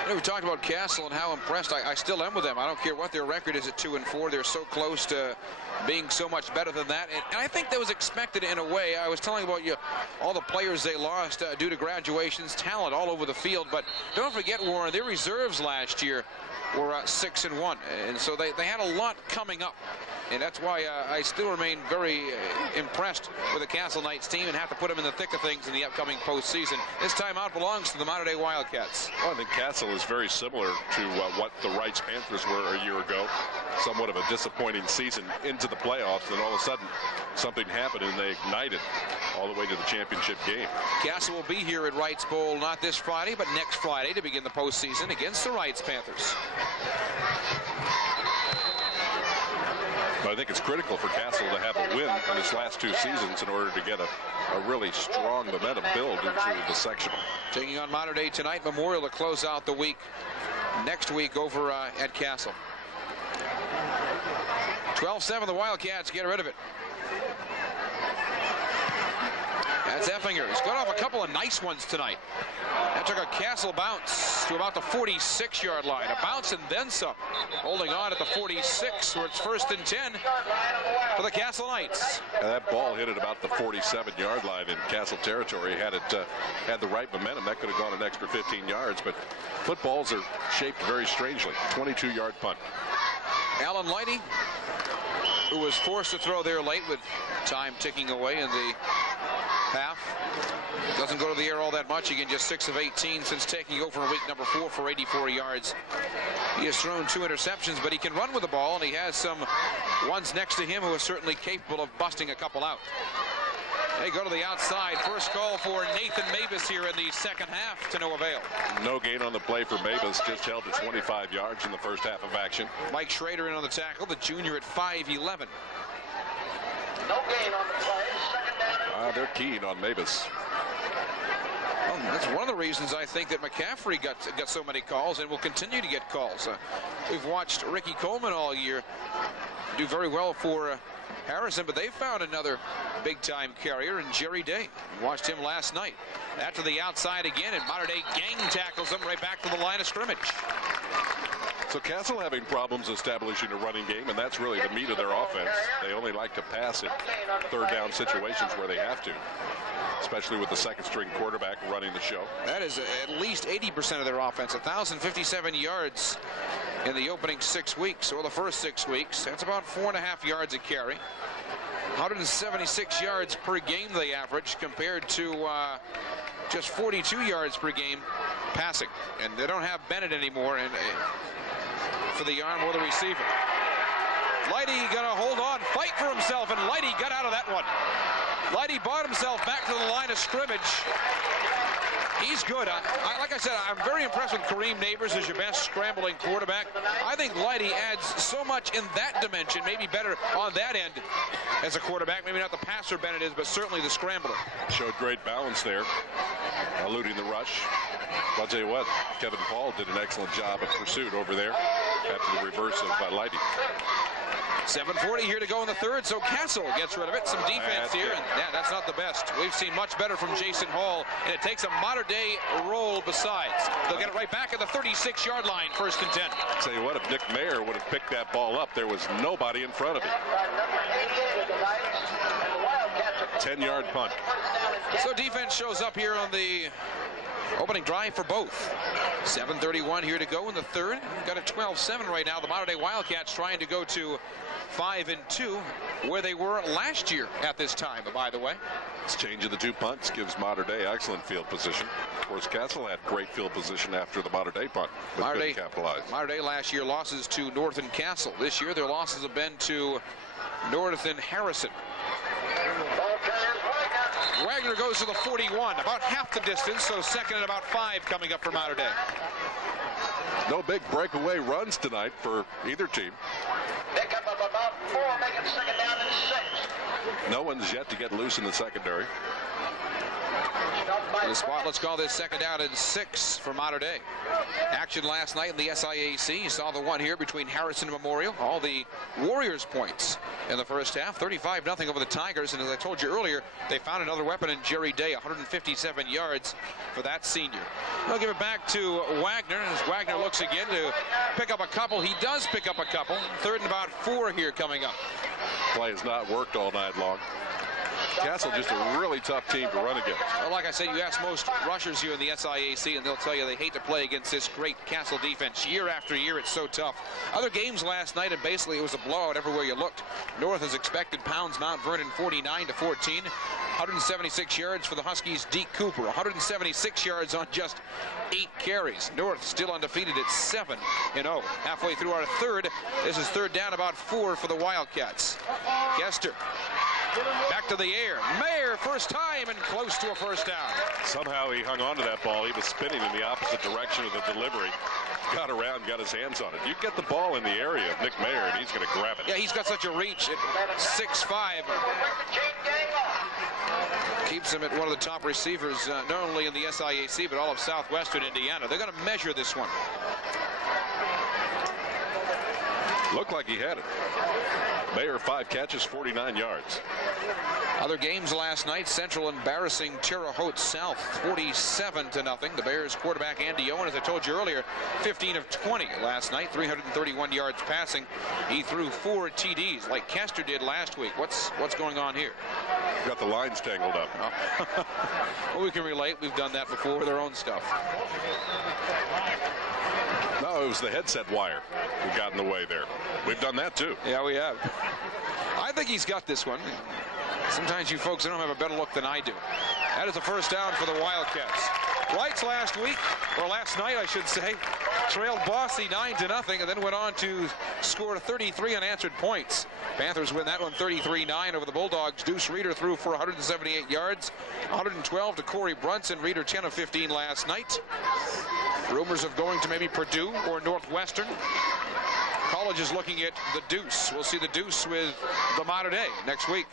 You know, we talked about Castle and how impressed I still am with them. I don't care what their record is at 2-4. They're so close to being so much better than that. And I think that was expected in a way. I was telling about all the players they lost due to graduations, talent all over the field. But don't forget, Warren, their reserves last year were 6-1. And so they had a lot coming up. And that's why I still remain very impressed with the Castle Knights team and have to put them in the thick of things in the upcoming postseason. This timeout belongs to the Mater Dei Wildcats. Well, I think Castle is very similar to what the Wrights Panthers were a year ago. Somewhat of a disappointing season into the playoffs, and all of a sudden something happened and they ignited all the way to the championship game. Castle will be here at Wrights Bowl not this Friday, but next Friday to begin the postseason against the Wrights Panthers. But I think it's critical for Castle to have a win in his last 2 seasons in order to get a really strong momentum build into the sectional. Taking on Mater Dei tonight, Memorial to close out the week. Next week over at Castle. 12-7, the Wildcats get rid of it. That's Effinger. He's got off a couple of nice ones tonight. That took a Castle bounce to about the 46-yard line. A bounce and then some. Holding on at the 46, where it's 1st and 10 for the Castle Knights. And that ball hit at about the 47-yard line in Castle territory. Had the right momentum, that could have gone an extra 15 yards. But footballs are shaped very strangely. 22-yard punt. Alan Lighty, who was forced to throw there late with time ticking away in the half. Doesn't go to the air all that much. Again, just 6 of 18 since taking over in week number 4 for 84 yards. He has thrown 2 interceptions, but he can run with the ball, and he has some ones next to him who are certainly capable of busting a couple out. They go to the outside. First call for Nathan Mavis here in the second half, to no avail. No gain on the play for Mavis, just held to 25 yards in the first half of action. Mike Schrader in on the tackle, the junior at 5'11". No gain on the play. Second down. They're keen on Mavis. Well, that's one of the reasons I think that McCaffrey got so many calls and will continue to get calls. We've watched Ricky Coleman all year do very well for Harrison, but they found another big-time carrier in Jerry Day. Watched him last night. That to the outside again, and Mater Dei gang tackles him right back to the line of scrimmage. So Castle having problems establishing a running game, and that's really the meat of their offense. They only like to pass in third down situations where they have to, especially with the second-string quarterback running the show. That is at least 80% of their offense. 1,057 yards in the opening 6 weeks, or the first 6 weeks. That's about 4.5 yards a carry. 176 yards per game they average, compared to just 42 yards per game passing. And they don't have Bennett anymore for the arm or the receiver. Leidy gonna hold on, fight for himself, and Leidy got out of that one. Leidy bought himself back to the line of scrimmage. He's good. Like I said, I'm very impressed with Kareem Neighbors as your best scrambling quarterback. I think Leidy adds so much in that dimension, maybe better on that end as a quarterback. Maybe not the passer Bennett is, but certainly the scrambler. Showed great balance there, eluding the rush. I'll tell you what, Kevin Paul did an excellent job of pursuit over there after the reverse of Leidy. 7:40 here to go in the third, so Castle gets rid of it. Some defense here, and yeah, that's not the best. We've seen much better from Jason Hall, and it takes a Mater Dei roll besides. They'll get it right back at the 36-yard line, 1st and 10. Tell you what, if Nick Mayer would have picked that ball up, there was nobody in front of him. 10-yard punt. So defense shows up here on the opening drive for both. 7:31 here to go in the third. Got a 12-7 right now. The Mater Dei Wildcats trying to go to 5-2, where they were last year at this time, by the way. This change of the 2 punts gives Mater Dei excellent field position. Of course, Castle had great field position after the Mater Dei punt, but couldn't capitalize. Mater Dei last year losses to North and Castle. This year their losses have been to North and Harrison. Wagner goes to the 41, about half the distance, so second and about 5 coming up for Mater Dei. No big breakaway runs tonight for either team. Pick up of about 4, make it 2nd down and 6. No one's yet to get loose in the secondary. The spot, let's call this 2nd down and 6 for Mater Dei. Action last night in the SIAC. You saw the one here between Harrison and Memorial. All the Warriors points in the first half. 35-0 over the Tigers. And as I told you earlier, they found another weapon in Jerry Day. 157 yards for that senior. They'll give it back to Wagner. As Wagner looks again to pick up a couple. He does pick up a couple. 3rd and about 4 here coming up. Play has not worked all night long. Castle just a really tough team to run against. Well, like I said, you ask most rushers here in the SIAC, and they'll tell you they hate to play against this great Castle defense. Year after year, it's so tough. Other games last night, and basically it was a blowout everywhere you looked. North has expected pounds Mount Vernon 49-14. 176 yards for the Huskies. Deke Cooper, 176 yards on just 8 carries. North still undefeated at 7-0. Halfway through our third. This is 3rd down, about 4 for the Wildcats. Kester. Back to the air. Mayer, first time, and close to a 1st down. Somehow he hung on to that ball. He was spinning in the opposite direction of the delivery. Got around, got his hands on it. You get the ball in the area of Nick Mayer, and he's going to grab it. Yeah, he's got such a reach at 6'5". Keeps him at one of the top receivers, not only in the SIAC, but all of southwestern Indiana. They're going to measure this one. Looked like he had it. Mayer, 5 catches, 49 yards. Other games last night, Central embarrassing Terre Haute South 47-0. The Bears quarterback Andy Owen, as I told you earlier, 15 of 20 last night, 331 yards passing. He threw 4 TDs like Kester did last week. What's going on here? Got the lines tangled up. Oh. Well, we can relate. We've done that before with our own stuff. No, it was the headset wire who got in the way there. We've done that too. Yeah, we have. I think he's got this one. Sometimes you folks don't have a better look than I do. That is a 1st down for the Wildcats. Wrights last week, or last night I should say, trailed Bossy 9-0 and then went on to score 33 unanswered points. Panthers win that one 33-9 over the Bulldogs. Deuce Reeder threw for 178 yards, 112 to Corey Brunson. Reeder 10 of 15 last night. Rumors of going to maybe Purdue or Northwestern. College is looking at the Deuce. We'll see the Deuce with the Mater Dei next week,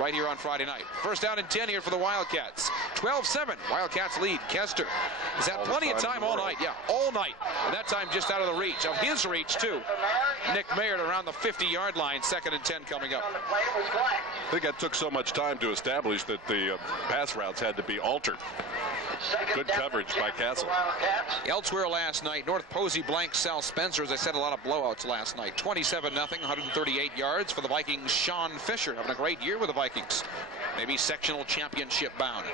right here on Friday night. First down and 10 here for the Wildcats. 12-7. Wildcats lead. Kester has had plenty of time all night. Yeah, all night. And that time just out of the reach. Of his reach, too. Nick Mayer around the 50-yard line. 2nd and 10 coming up. I think that took so much time to establish that the pass routes had to be altered. Good coverage by Castle. Elsewhere last night, North Posey blanks South Spencer. As I said, a lot of blowouts last night. 27-0, 138 yards for the Vikings. Sean Fisher having a great year with the Vikings. Maybe sectional championship bound.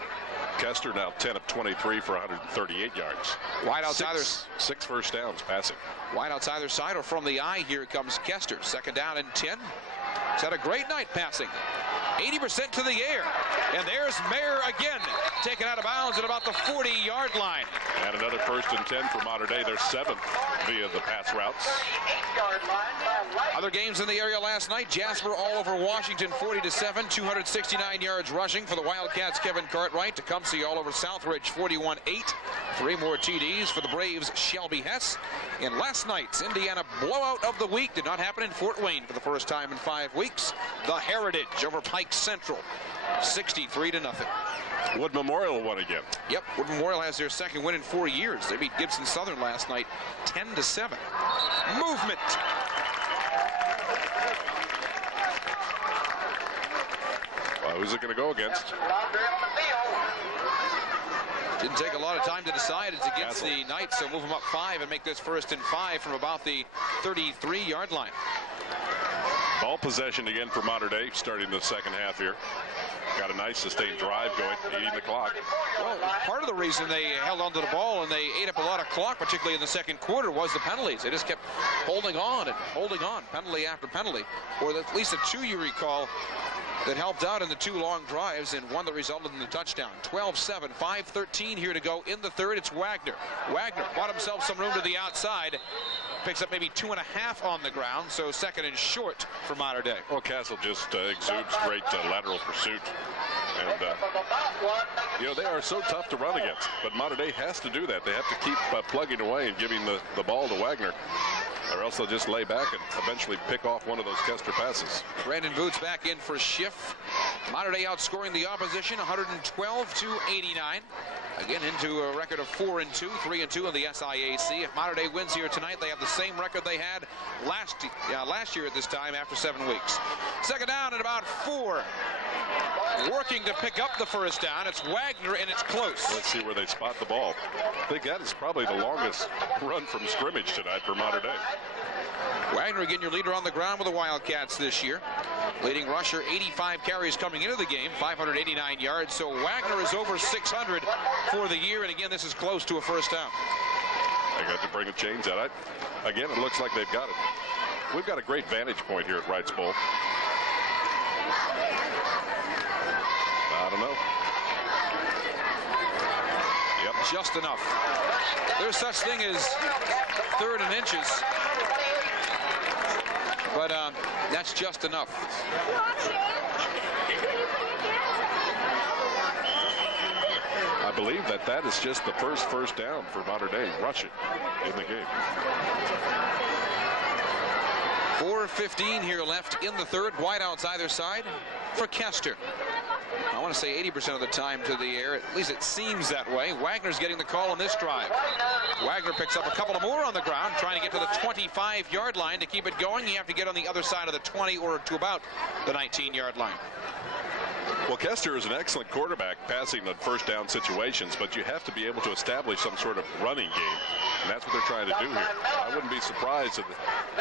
Kester now 10 of 23 for 138 yards. Wide outside. Six first downs passing. Wide outside either side or from the eye. Here comes Kester. 2nd down and 10. He's had a great night passing. 80% to the air. And there's Mayer again, taken out of bounds at about the 40-yard line. And another 1st and 10 for Mater Dei. They're 7th via the pass routes. Other games in the area last night. Jasper all over Washington, 40-7, 269 yards rushing for the Wildcats. Kevin Cartwright. Tecumseh all over Southridge, 41-8. 3 more TDs for the Braves. Shelby Hess. In last night's Indiana blowout of the week, did not happen in Fort Wayne for the first time in 5 weeks. The Heritage over Pike Central, 63-0. Wood Memorial won again. Yep, Wood Memorial has their 2nd win in 4 years. They beat Gibson Southern last night, 10-7. Movement. Well, who's it going to go against? Didn't take a lot of time to decide. It's against the Knights, so move them up 5 and make this 1st and 5 from about the 33-yard line. Ball possession again for Mater Dei, starting the 2nd half here. Got a nice sustained drive going, eating the clock. Well, part of the reason they held onto the ball and they ate up a lot of clock, particularly in the 2nd quarter, was the penalties. They just kept holding on and holding on, penalty after penalty, or at least the 2 you recall that helped out in the 2 long drives and one that resulted in the touchdown. 12-7, 5:13 here to go in the 3rd. It's Wagner. Wagner bought himself some room to the outside. Picks up maybe 2.5 on the ground, so 2nd and short for Mater Dei. Well, Castle just exudes great lateral pursuit. And, you know, they are so tough to run against, but Mater Dei has to do that. They have to keep plugging away and giving the ball to Wagner, or else they'll just lay back and eventually pick off one of those Kester passes. Brandon Boots back in for Schiff. Mater Dei outscoring the opposition 112-89. Again, into a record of 4-2, 3-2 in the SIAC. If Mater Dei wins here tonight, they have the same record they had last year at this time after 7 weeks. 2nd down and about 4. Working to pick up the 1st down. It's Wagner, and it's close. Let's see where they spot the ball. I think that is probably the longest run from scrimmage tonight for Mater Dei. Wagner, again, your leader on the ground with the Wildcats this year. Leading rusher, 85 carries coming into the game, 589 yards. So Wagner is over 600 for the year. And again, this is close to a 1st down. They got to bring the chains out. Again, it looks like they've got it. We've got a great vantage point here at Wrights Bowl. I don't know. Yep. Just enough. There's such thing as 3rd and inches. But that's just enough. I believe that is just the first down for Mater Dei rushing in the game. 4:15 here left in the 3rd. Wideouts either side for Kester. I want to say 80% of the time to the air. At least it seems that way. Wagner's getting the call on this drive. Wagner picks up a couple of more on the ground, trying to get to the 25-yard line. To keep it going, you have to get on the other side of the 20 or to about the 19-yard line. Well, Kester is an excellent quarterback passing the 1st down situations, but you have to be able to establish some sort of running game, and that's what they're trying to do here. I wouldn't be surprised if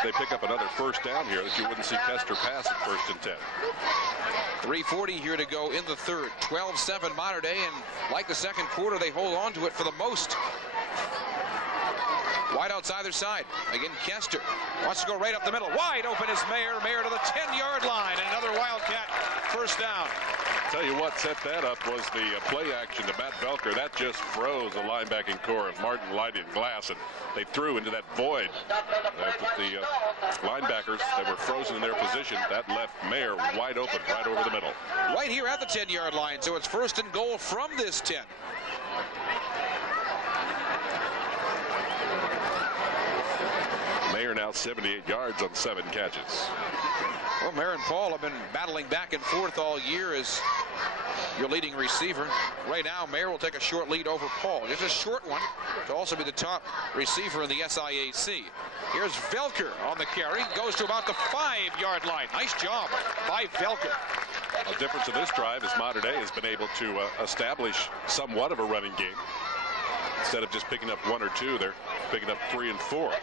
they pick up another 1st down here that you wouldn't see Kester pass at 1st and 10. 3:40 here to go in the 3rd. 12-7 Mater Dei, and like the 2nd quarter, they hold on to it for the most. Wideouts either side. Again, Kester wants to go right up the middle. Wide open is Mayer. Mayer to the 10-yard line, and another Wildcat 1st down. Tell you what set that up was the play action to Matt Velker. That just froze the linebacking core of Martin Light and Glass, and they threw into that void. The linebackers, they were frozen in their position. That left Mayer wide open right over the middle. Right here at the 10-yard line, so it's 1st and goal from this 10. Mayer now now 78 yards on 7 catches. Well, Mayer and Paul have been battling back and forth all year as your leading receiver. Right now, Mayer will take a short lead over Paul. Just a short one to also be the top receiver in the SIAC. Here's Velker on the carry. Goes to about the 5-yard line. Nice job by Velker. The difference of this drive is Mater Dei has been able to establish somewhat of a running game. Instead of just picking up 1 or 2, they're picking up 3 and 4 on the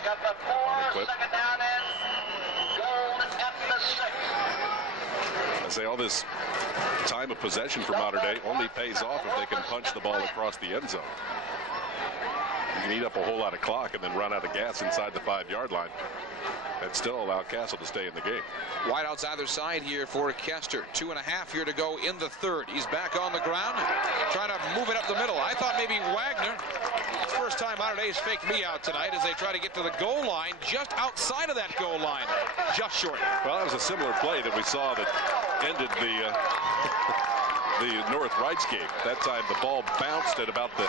clip. I say all this time of possession for Mater Dei only pays off if they can punch the ball across the end zone. You can eat up a whole lot of clock and then run out of gas inside the 5-yard line and still allow Castle to stay in the game. Wide outs either side here for Kester. 2.5 here to go in the third. He's back on the ground, trying to move it up the middle. I thought maybe Wagner. First time Mater Dei's faked me out tonight as they try to get to the goal line, just outside of that goal line, just short. Well, that was a similar play that we saw that ended the North Rights game. That time the ball bounced at about the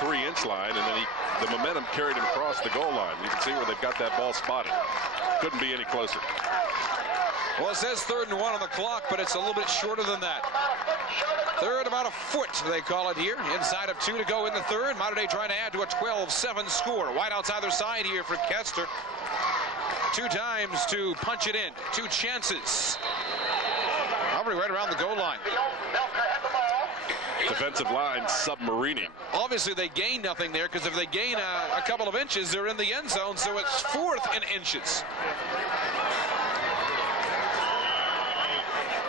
3-inch line, and then the momentum carried him across the goal line. You can see where they've got that ball spotted. Couldn't be any closer. Well, it says 3rd and 1 on the clock, but it's a little bit shorter than that. Third, about a foot, they call it here. Inside of 2 to go in the third. Mater Dei trying to add to a 12-7 score. Wide outs either side here for Kester. 2 times to punch it in. 2 chances. Probably right around the goal line. Defensive line submarining. Obviously, they gain nothing there because if they gain a couple of inches, they're in the end zone, so it's 4th in inches.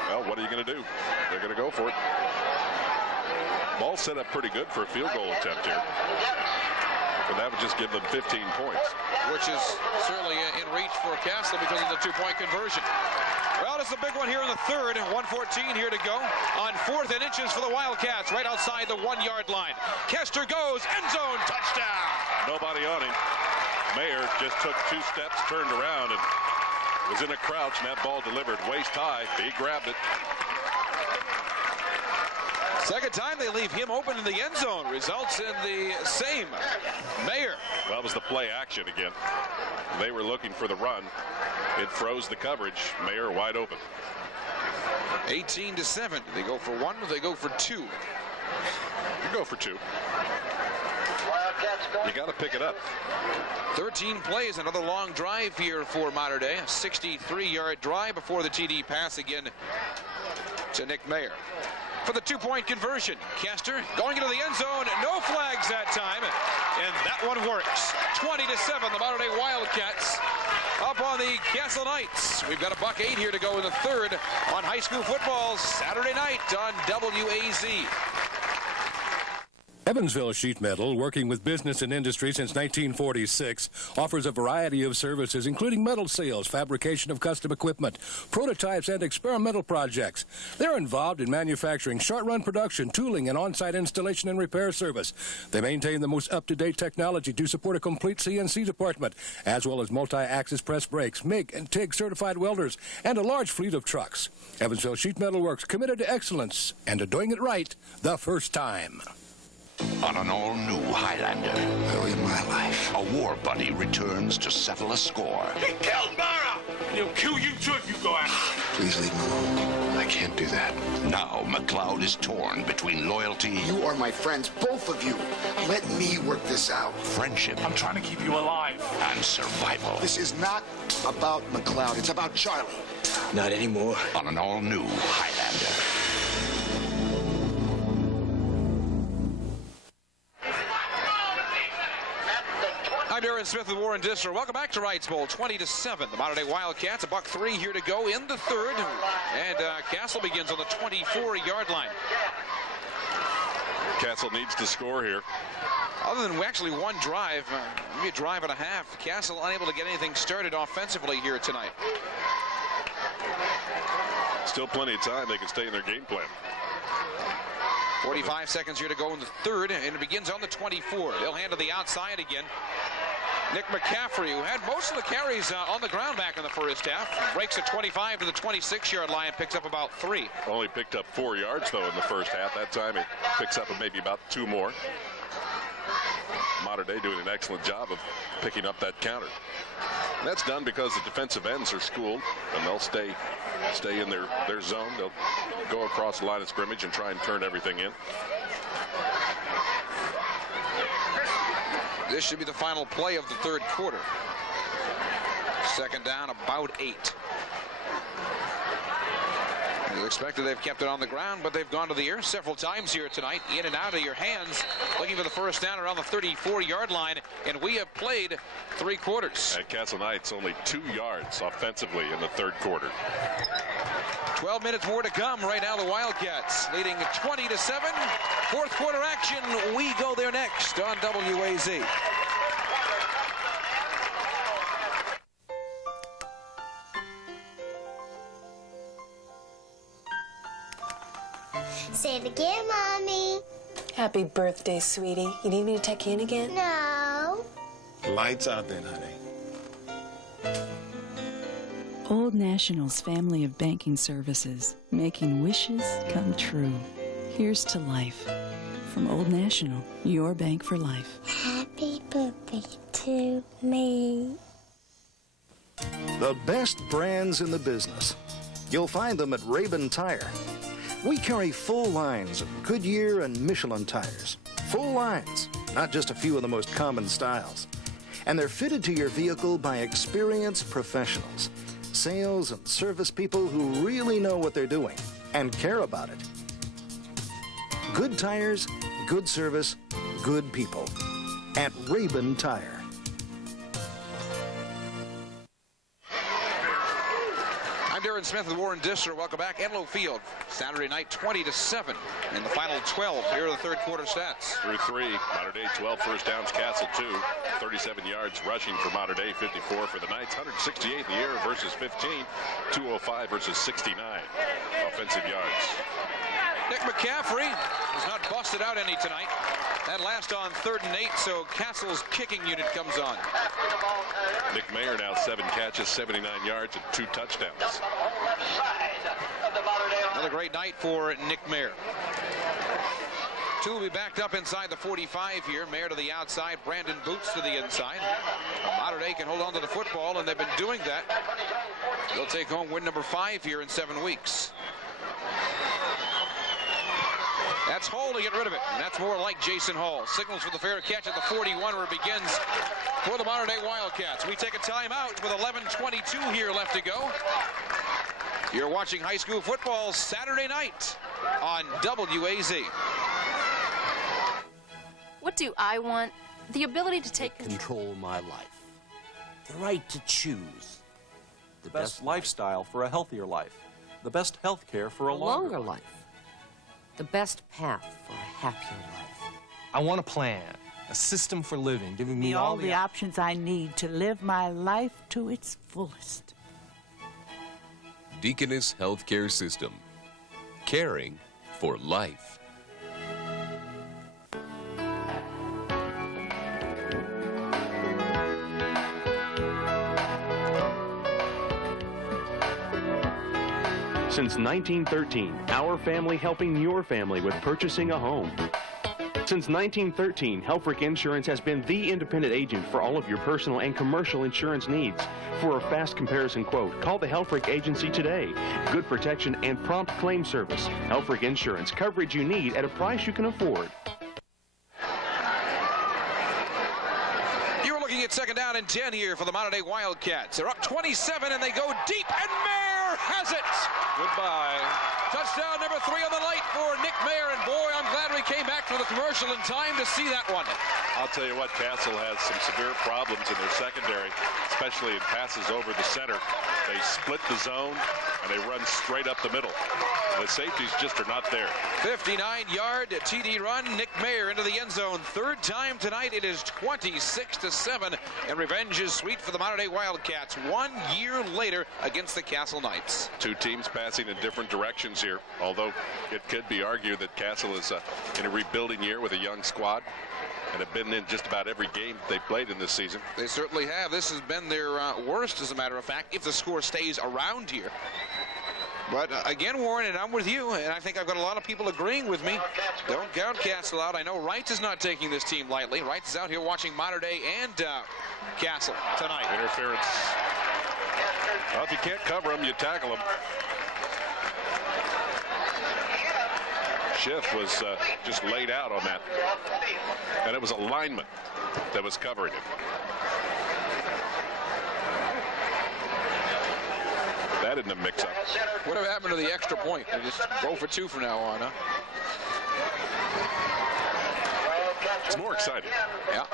Well, what are you going to do? They're going to go for it. Ball set up pretty good for a field goal attempt here. But that would just give them 15 points. Which is certainly in reach for Castle because of the 2-point conversion. Well, it's a big one here in the third. 1:14 here to go on 4th and inches for the Wildcats right outside the 1-yard line. Kester goes, end zone, touchdown. Nobody on him. Mayer just took 2 steps, turned around, and was in a crouch, and that ball delivered waist high. He grabbed it. Second time they leave him open in the end zone. Results in the same. Mayer. Well, that was the play action again. They were looking for the run. It froze the coverage. Mayer wide open. 18-7. Do they go for 1 or they go for 2? You go for 2. You got to pick it up. 13 plays, another long drive here for Mater Dei. A 63-yard drive before the TD pass again to Nick Mayer. For the 2-point conversion, Kester going into the end zone. No flags that time, and that one works. 20-7, the Mater Dei Wildcats up on the Castle Knights. We've got a $1.08 here to go in the third on high school football Saturday night on WAZ. Evansville Sheet Metal, working with business and industry since 1946, offers a variety of services, including metal sales, fabrication of custom equipment, prototypes, and experimental projects. They're involved in manufacturing, short-run production, tooling, and on-site installation and repair service. They maintain the most up-to-date technology to support a complete CNC department, as well as multi-axis press brakes, MIG and TIG certified welders, and a large fleet of trucks. Evansville Sheet Metal Works, committed to excellence and to doing it right the first time. On an all-new Highlander, early in my life, a war buddy returns to settle a score. He killed Mara! He'll kill you too if you go after him. Please leave me alone. I can't do that. Now McLeod is torn between loyalty. You are my friends, both of you. Let me work this out. Friendship. I'm trying to keep you alive. And survival. This is not about McLeod. It's about Charlie. Not anymore. On an all-new Highlander. I'm Aaron Smith with Warren Disler. Welcome back to Wrights Bowl. 20-7. The Mater Dei Wildcats, a $1.03 here to go in the third. And Castle begins on the 24-yard line. Castle needs to score here. Other than actually one drive, maybe a drive and a half, Castle unable to get anything started offensively here tonight. Still plenty of time. They can stay in their game plan. 45 seconds here to go in the third, and it begins on the 24. They'll hand to the outside again. Nick McCaffrey, who had most of the carries on the ground back in the first half, breaks the 25 to the 26-yard line and picks up about 3. Only picked up 4 yards, though, in the first half. That time he picks up maybe about 2 more. Mater Dei doing an excellent job of picking up that counter. And that's done because the defensive ends are schooled, and they'll stay in their zone. They'll go across the line of scrimmage and try and turn everything in. This should be the final play of the third quarter. Second down, about 8. As expected, they've kept it on the ground, but they've gone to the air several times here tonight, in and out of your hands, looking for the first down around the 34-yard line, and we have played 3 quarters. At Castle Knights, only 2 yards offensively in the third quarter. 12 minutes more to come. Right now, the Wildcats leading 20-7. Fourth quarter action. We go there next on WAZ. Say it again, Mommy. Happy birthday, sweetie. You need me to tuck you in again? No. Lights out then, honey. Old National's family of banking services, making wishes come true. Here's to life. From Old National, your bank for life. Happy birthday to me. The best brands in the business. You'll find them at Rabin Tire. We carry full lines of Goodyear and Michelin tires. Full lines, not just a few of the most common styles. And they're fitted to your vehicle by experienced professionals. Sales and service people who really know what they're doing and care about it. Good tires, good service, good people. At Rabin Tire. Darren Smith with Warren Disser. Welcome back. Enloe Field, Saturday night, 20-7 in the final 12. Here are the third quarter stats. Through 3, Mater Dei 12 first downs, Castle 2, 37 yards rushing for Mater Dei, 54 for the Knights, 168 in the air versus 15, 205 versus 69 offensive yards. Nick McCaffrey has not busted out any tonight. That last on 3rd and 8, so Castle's kicking unit comes on. Nick Mayer now 7 catches, 79 yards, and 2 touchdowns. Another great night for Nick Mayer. 2 will be backed up inside the 45 here. Mayer to the outside, Brandon Boots to the inside. Mater Dei can hold on to the football, and they've been doing that. They'll take home win number 5 here in 7 weeks. That's Hall to get rid of it, and that's more like Jason Hall. Signals for the fair catch at the 41 where it begins for the Mater Dei Wildcats. We take a timeout with 11:22 here left to go. You're watching high school football Saturday night on WAZ. What do I want? The ability to take control my life. The right to choose. The best lifestyle for a healthier life. The best health care for a longer life. The best path for a happier life. I want a plan, a system for living, giving me all the options I need to live my life to its fullest. Deaconess Healthcare System. Caring for life. Since 1913, our family helping your family with purchasing a home. Since 1913, Helfrich Insurance has been the independent agent for all of your personal and commercial insurance needs. For a fast comparison quote, call the Helfrich Agency today. Good protection and prompt claim service. Helfrich Insurance, coverage you need at a price you can afford. You're looking at 2nd down and 10 here for the Mater Dei Wildcats. They're up 27 and they go deep, and Mayer has it. Goodbye. Touchdown number 3 on the night for Nick Mayer, and boy, I'm glad we came back for the commercial in time to see that one. I'll tell you what, Castle has some severe problems in their secondary, especially in passes over the center. They split the zone, and they run straight up the middle. The safeties just are not there. 59-yard TD run. Nick Mayer into the end zone. 3rd time tonight. It is 26-7, and revenge is sweet for the Mater Dei Wildcats 1 year later against the Castle Knights. 2 teams passing in different directions here, although it could be argued that Castle is in a rebuilding year with a young squad and have been in just about every game they played in this season. They certainly have. This has been their worst, as a matter of fact, if the score stays around here. But again, Warren, and I'm with you, and I think I've got a lot of people agreeing with me. Don't count Castle out. I know Wright is not taking this team lightly. Wright is out here watching Mater Dei and Castle tonight. Interference. Well, if you can't cover them, you tackle them. Schiff was just laid out on that. And it was a lineman that was covering him. That isn't a mix-up. Whatever happened to the extra point? They just go for 2 from now on, huh? It's more exciting. Yeah.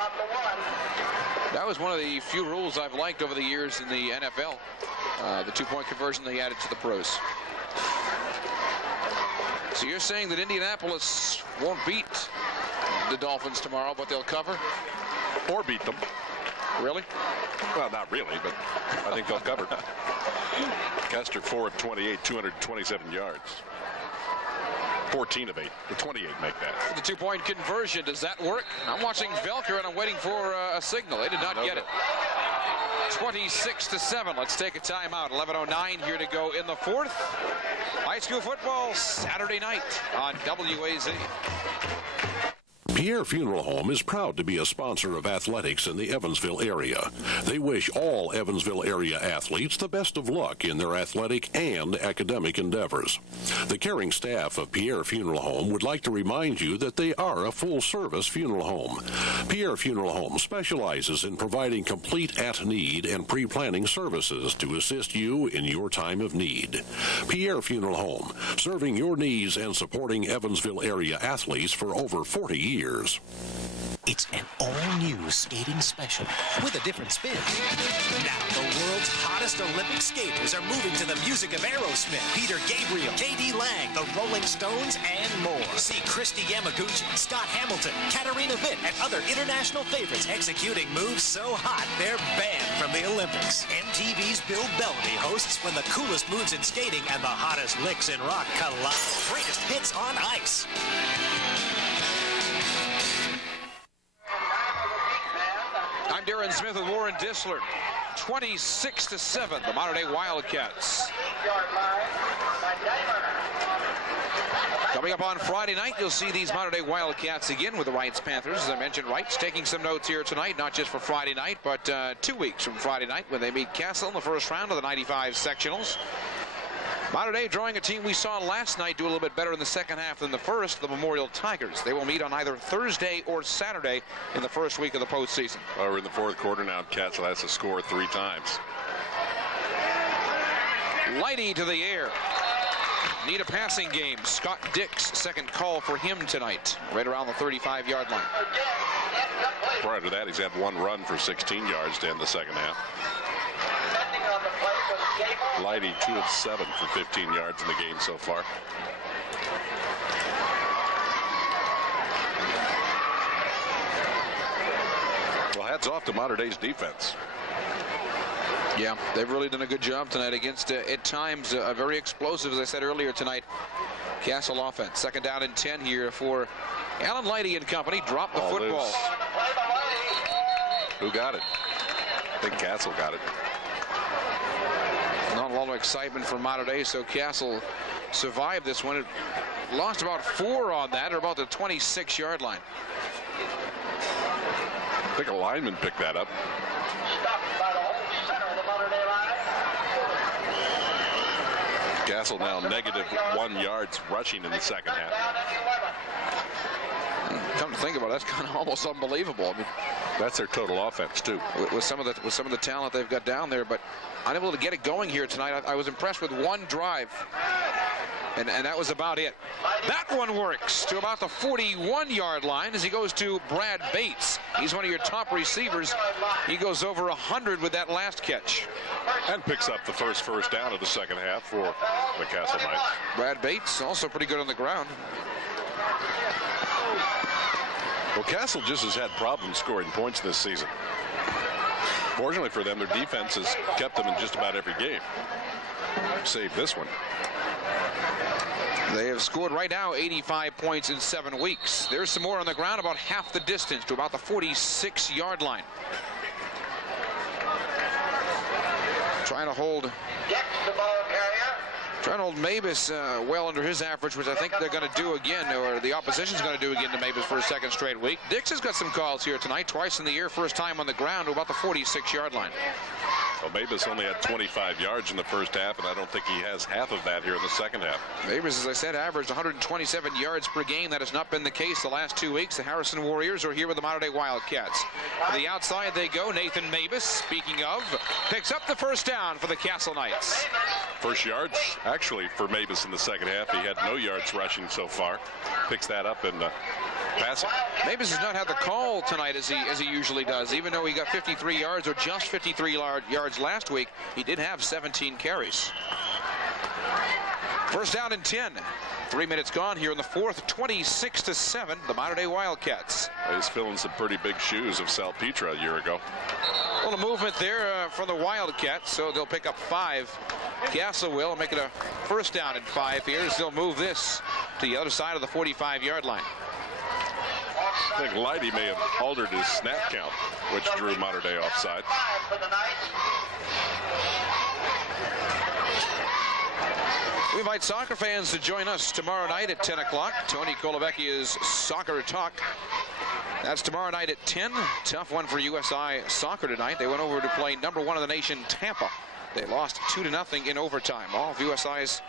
That was one of the few rules I've liked over the years in the NFL. The 2-point conversion they added to the pros. So you're saying that Indianapolis won't beat the Dolphins tomorrow, but they'll cover? Or beat them. Really? Well, not really, but I think they'll cover. Kester 4 of 28, 227 yards. 14 of 8. The 28 make that. The 2-point conversion, does that work? I'm watching Velker and I'm waiting for a signal. They did not get it. 26-7. Let's take a timeout. 11:09 here to go in the 4th. High school football Saturday night on WAZ. Pierre Funeral Home is proud to be a sponsor of athletics in the Evansville area. They wish all Evansville area athletes the best of luck in their athletic and academic endeavors. The caring staff of Pierre Funeral Home would like to remind you that they are a full-service funeral home. Pierre Funeral Home specializes in providing complete at-need and pre-planning services to assist you in your time of need. Pierre Funeral Home, serving your needs and supporting Evansville area athletes for over 40 years. It's an all-new skating special with a different spin. Now, the world's hottest Olympic skaters are moving to the music of Aerosmith, Peter Gabriel, K.D. Lang, the Rolling Stones, and more. See Christy Yamaguchi, Scott Hamilton, Katarina Witt, and other international favorites executing moves so hot they're banned from the Olympics. MTV's Bill Bellamy hosts when the coolest moves in skating and the hottest licks in rock collide. Greatest hits on ice. I'm Darren Smith with Warren Disler. 26-7, the Mater Dei Wildcats. Coming up on Friday night, you'll see these Mater Dei Wildcats again with the Wrights Panthers. As I mentioned, Wrights taking some notes here tonight, not just for Friday night, but 2 weeks from Friday night when they meet Castle in the first round of the 95 sectionals. Mater Dei drawing a team we saw last night do a little bit better in the second half than the first, the Memorial Tigers. They will meet on either Thursday or Saturday in the first week of the postseason. Well, we're in the 4th quarter now. Castle has to score 3 times. Lighty to the air. Need a passing game. Scott Dix, second call for him tonight, right around the 35-yard line. Prior to that, he's had 1 run for 16 yards to end the second half. Lighty 2 of 7 for 15 yards in the game so far. Well, hats off to Mater Dei's defense. Yeah, they've really done a good job tonight against, at times, a very explosive, as I said earlier tonight, Castle offense. 2nd down and 10 here for Alan Lighty and company. Drop the football. Loose. Who got it? I think Castle got it. Not a lot of excitement for Mater Dei, so Castle survived this one. It lost about 4 on that, or about the 26-yard line. I think a lineman picked that up. Castle now negative -1 yards rushing in the second half. Come to think about it, that's kind of almost unbelievable. I mean, that's their total offense too. With some of the talent they've got down there, but unable to get it going here tonight. I was impressed with 1 drive, and that was about it. That one works to about the 41-yard line as he goes to Brad Bates. He's one of your top receivers. He goes over 100 with that last catch. And picks up the first down of the second half for the Castle Knights. Brad Bates also pretty good on the ground. Well, Castle just has had problems scoring points this season. Fortunately for them, their defense has kept them in just about every game. Save this one. They have scored right now 85 points in 7 weeks. There's some more on the ground, about half the distance to about the 46-yard line. Reynold Mavis well under his average, which I think they're going to do again, or the opposition's going to do again to Mavis for a second straight week. Dix has got some calls here tonight, twice in the year, first time on the ground to about the 46-yard line. Well, Mavis only had 25 yards in the first half, and I don't think he has half of that here in the second half. Mavis, as I said, averaged 127 yards per game. That has not been the case the last 2 weeks. The Harrison Warriors are here with the Mater Dei Wildcats. To the outside they go. Nathan Mavis, speaking of, picks up the first down for the Castle Knights. First yards, actually, for Mavis in the second half. He had no yards rushing so far. Picks that up and passing. Mavis has not had the call tonight as he usually does. Even though he got 53 yards or just 53 yards last week, he did have 17 carries. First down and 10. 3 minutes gone here in the fourth. 26-7. The Mater Dei Wildcats. He's filling some pretty big shoes of Salpetra a year ago. A little movement there from the Wildcats, so they'll pick up 5. Castle will make it a first down and 5 here as they'll move this to the other side of the 45-yard line. I think Leidy may have altered his snap count, which drew Mater Dei offside. We invite soccer fans to join us tomorrow night at 10 o'clock. Tony Colavecchia's Soccer Talk. That's tomorrow night at 10. Tough one for USI Soccer tonight. They went over to play number 1 in the nation, Tampa. They lost 2-0 in overtime. All of USI's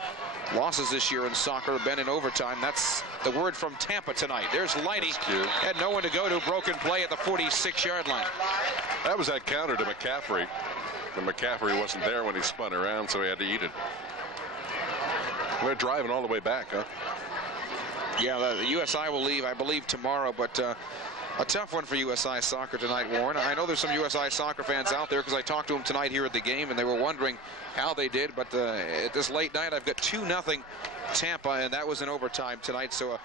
losses this year in soccer have been in overtime. That's the word from Tampa tonight. There's Leidy. Had no one to go to. Broken play at the 46-yard line. That was that counter to McCaffrey. But McCaffrey wasn't there when he spun around, so he had to eat it. They're driving all the way back, huh? Yeah, the USI will leave, I believe, tomorrow, but a tough one for USI Soccer tonight, Warren. I know there's some USI Soccer fans out there because I talked to them tonight here at the game, and they were wondering how they did, but at this late night, I've got 2-0 Tampa, and that was in overtime tonight, so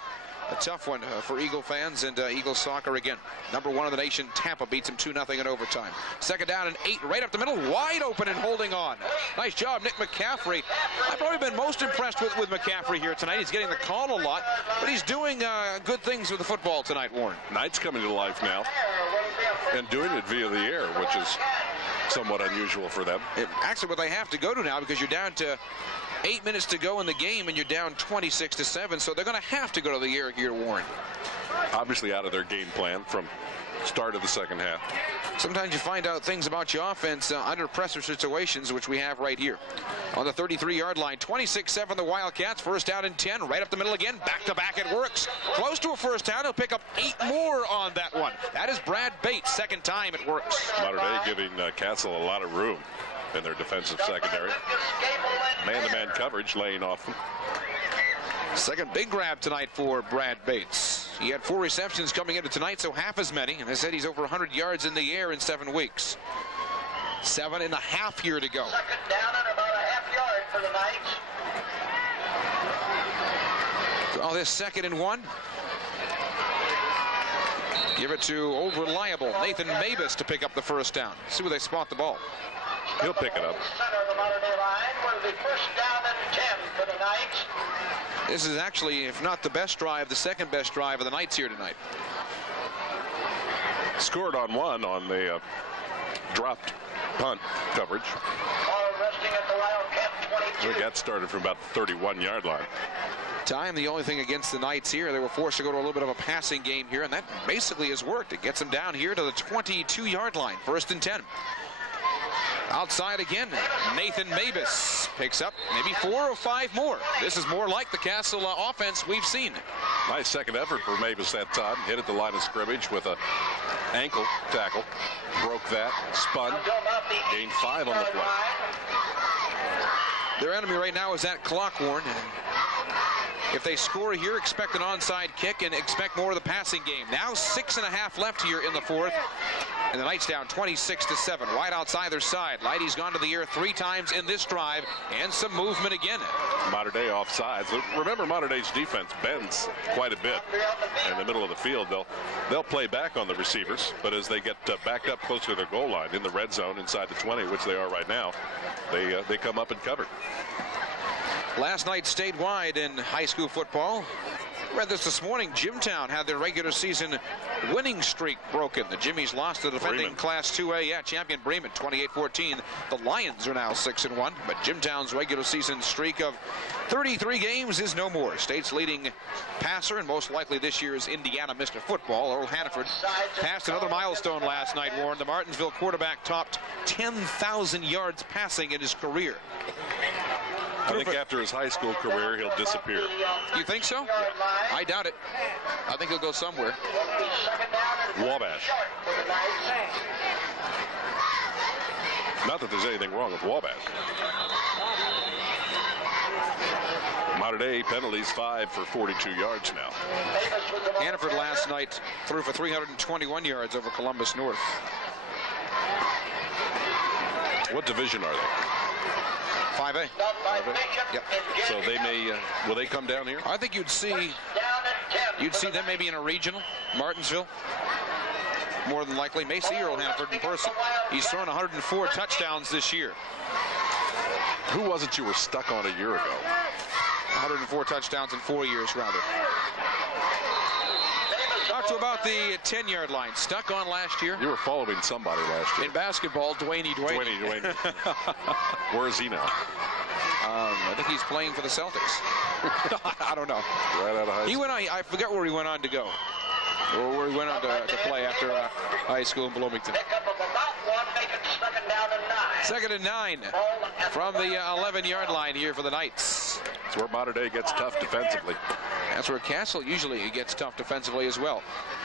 a tough one for Eagle fans and Eagle Soccer again. Number 1 in the nation, Tampa beats them 2-0 in overtime. Second down and 8, right up the middle, wide open and holding on. Nice job, Nick McCaffrey. I've probably been most impressed with McCaffrey here tonight. He's getting the call a lot, but he's doing good things with the football tonight, Warren. Knight's coming to life now and doing it via the air, which is somewhat unusual for them. Actually, what they have to go to now, because you're down to 8 minutes to go in the game and you're down 26-7, so they're going to have to go to the air here, Warren. Obviously out of their game plan from start of the second half. Sometimes you find out things about your offense under pressure situations, which we have right here. On the 33-yard line, 26-7 the Wildcats, first down and 10, right up the middle again, back-to-back it works. Close to a first down, he'll pick up 8 more on that one. That is Brad Bates, second time it works. Mater Dei giving Castle a lot of room in their defensive secondary. Man-to-man coverage laying off them. Second big grab tonight for Brad Bates. He had 4 receptions coming into tonight, so half as many. And I said he's over 100 yards in the air in 7 weeks. 7.5 here to go. Second down and about a half yard for the Knights. All this 2nd and 1. Give it to old reliable Nathan Mavis to pick up the first down. See where they spot the ball. He'll pick it up. Center of the Mater Dei line will be first down and 10 for the Knights. This is actually, if not the best drive, the second best drive of the Knights here tonight. Scored on one on the dropped punt coverage. Ball resting at the Wildcat 22. We got started from about the 31-yard line. Time, the only thing against the Knights here, they were forced to go to a little bit of a passing game here, and that basically has worked. It gets them down here to the 22-yard line, first and 10. Outside again, Nathan Mavis picks up maybe 4 or 5 more. This is more like the Castle offense we've seen. Nice second effort for Mavis that time. Hit at the line of scrimmage with a ankle tackle. Broke that, spun, gained 5 on the play. Their enemy right now is that clock, Warren. If they score here, expect an onside kick and expect more of the passing game. Now 6.5 left here in the fourth. And the Knights down 26-7, right outside their side. Leidy's gone to the air 3 times in this drive, and some movement again. Mater Dei offsides. Remember, Mater Dei's defense bends quite a bit in the middle of the field. They'll play back on the receivers, but as they get backed up closer to their goal line in the red zone inside the 20, which they are right now, they come up and cover. Last night statewide in high school football, Read this morning. Jimtown had their regular season winning streak broken. The Jimmies lost to the defending Class 2A champion Bremen 28-14. The Lions are now 6-1, but Jimtown's regular season streak of 33 games is no more. State's leading passer and most likely this year's Indiana Mr. Football, Earl Hannaford, passed another milestone last night, Warren. The Martinsville quarterback topped 10,000 yards passing in his career. I think after his high school career, he'll disappear. You think so? I doubt it. I think he'll go somewhere. Wabash. Not that there's anything wrong with Wabash. Mater Dei penalties 5 for 42 yards now. Hannaford last night threw for 321 yards over Columbus North. What division are they? 5A. Yep. So they may, will they come down here? I think you'd see them maybe in a regional, Martinsville. More than likely, may see Earl Hannaford in person. He's thrown 104 touchdowns this year. Who was it you were stuck on a year ago? 104 touchdowns in 4 years, rather. Talk to about the 10-yard line. Stuck on last year. You were following somebody last year. In basketball, Dwayne. Where is he now? I think he's playing for the Celtics. I don't know. Right out of high school. He went on, I forget where he went on to go. Or where he went on to play after high school in Bloomington. 2nd and 9 from the 11-yard line here for the Knights. That's where Mater Dei gets tough defensively. That's where Castle usually gets tough defensively as well.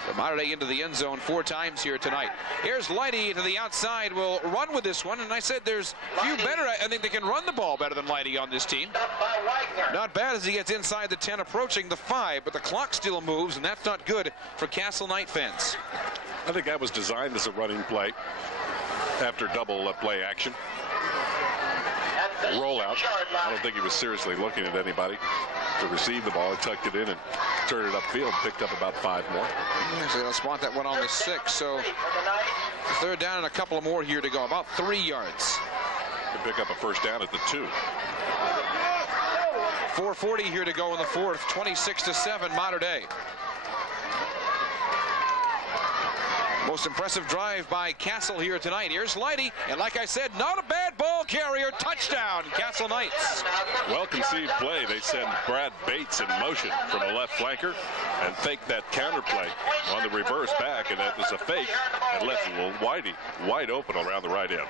But Mater Dei into the end zone 4 times here tonight. Here's Leidy to the outside. Will run with this one. And I said there's few better. I think they can run the ball better than Leidy on this team. Not bad as he gets inside the 10, approaching the 5. But the clock still moves, and that's not good for Castle Knight fans. I think that was designed as a running play after double play action. Rollout. I don't think he was seriously looking at anybody to receive the ball. He tucked it in and turned it upfield, picked up about 5 more. So they'll spot that one on the 6. So 3rd down and a couple more here to go. About 3 yards. To pick up a first down at the 2. 4:40 here to go in the 4th. 26-7 Mater Dei. Most impressive drive by Castle here tonight. Here's Leidy, and like I said, not a bad ball carrier. Touchdown, Castle Knights. Well-conceived play. They send Brad Bates in motion from the left flanker and fake that counter play on the reverse back, and that was a fake and left Whitey wide open around the right end.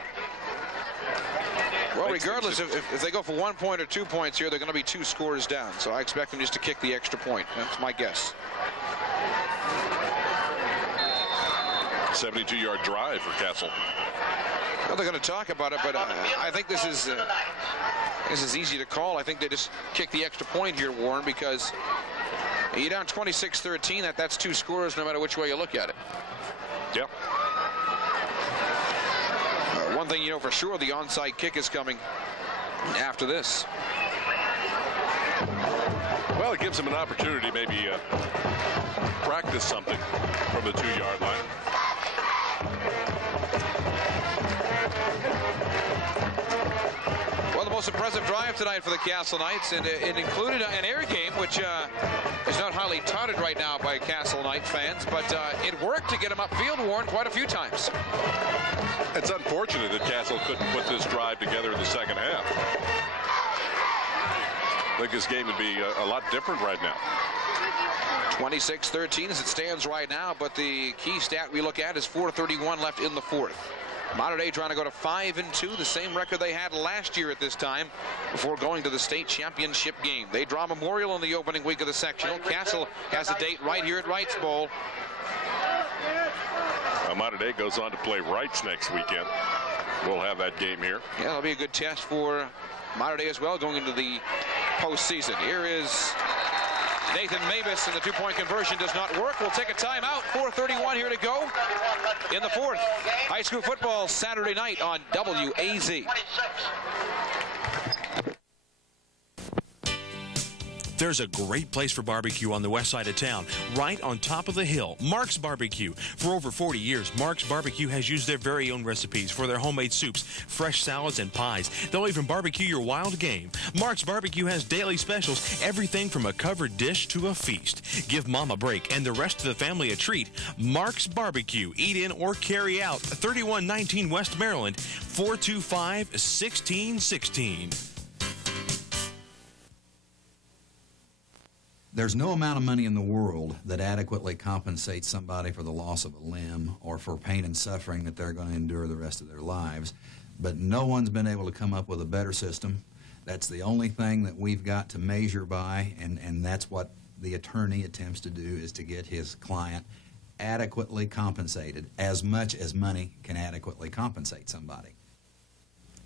Well, regardless, if they go for 1 point or 2 points here, they're going to be 2 scores down. So I expect them just to kick the extra point. That's my guess. 72-yard drive for Castle. Well, they're going to talk about it, but I think this is easy to call. I think they just kick the extra point here, Warren, because you're down 26-13. That's 2 scores no matter which way you look at it. Yep. One thing you know for sure, the onside kick is coming after this. Well, it gives them an opportunity maybe practice something from the 2-yard line. Well, the most impressive drive tonight for the Castle Knights, and it included an air game, which is not highly touted right now by Castle Knight fans, but it worked to get them upfield, Warren, quite a few times. It's unfortunate that Castle couldn't put this drive together in the second half. I think this game would be a lot different right now. 26-13 as it stands right now, but the key stat we look at is 4:31 left in the 4th. Mater Dei trying to go to 5-2, the same record they had last year at this time before going to the state championship game. They draw Memorial in the opening week of the sectional. Castle has a date right here at Wrights Bowl. Mater Dei goes on to play Wrights next weekend. We'll have that game here. Yeah, it'll be a good test for Mater Dei as well going into the postseason. Here is Nathan Mavis, and the 2-point conversion does not work. We'll take a timeout. 4:31 here to go in the 4th. High school football Saturday night on WAZ. There's a great place for barbecue on the west side of town, right on top of the hill, Mark's Barbecue. For over 40 years, Mark's Barbecue has used their very own recipes for their homemade soups, fresh salads, and pies. They'll even barbecue your wild game. Mark's Barbecue has daily specials, everything from a covered dish to a feast. Give Mom a break and the rest of the family a treat. Mark's Barbecue. Eat in or carry out. 3119 West Maryland, 425-1616. There's no amount of money in the world that adequately compensates somebody for the loss of a limb or for pain and suffering that they're going to endure the rest of their lives. But no one's been able to come up with a better system. That's the only thing that we've got to measure by, and that's what the attorney attempts to do, is to get his client adequately compensated, as much as money can adequately compensate somebody.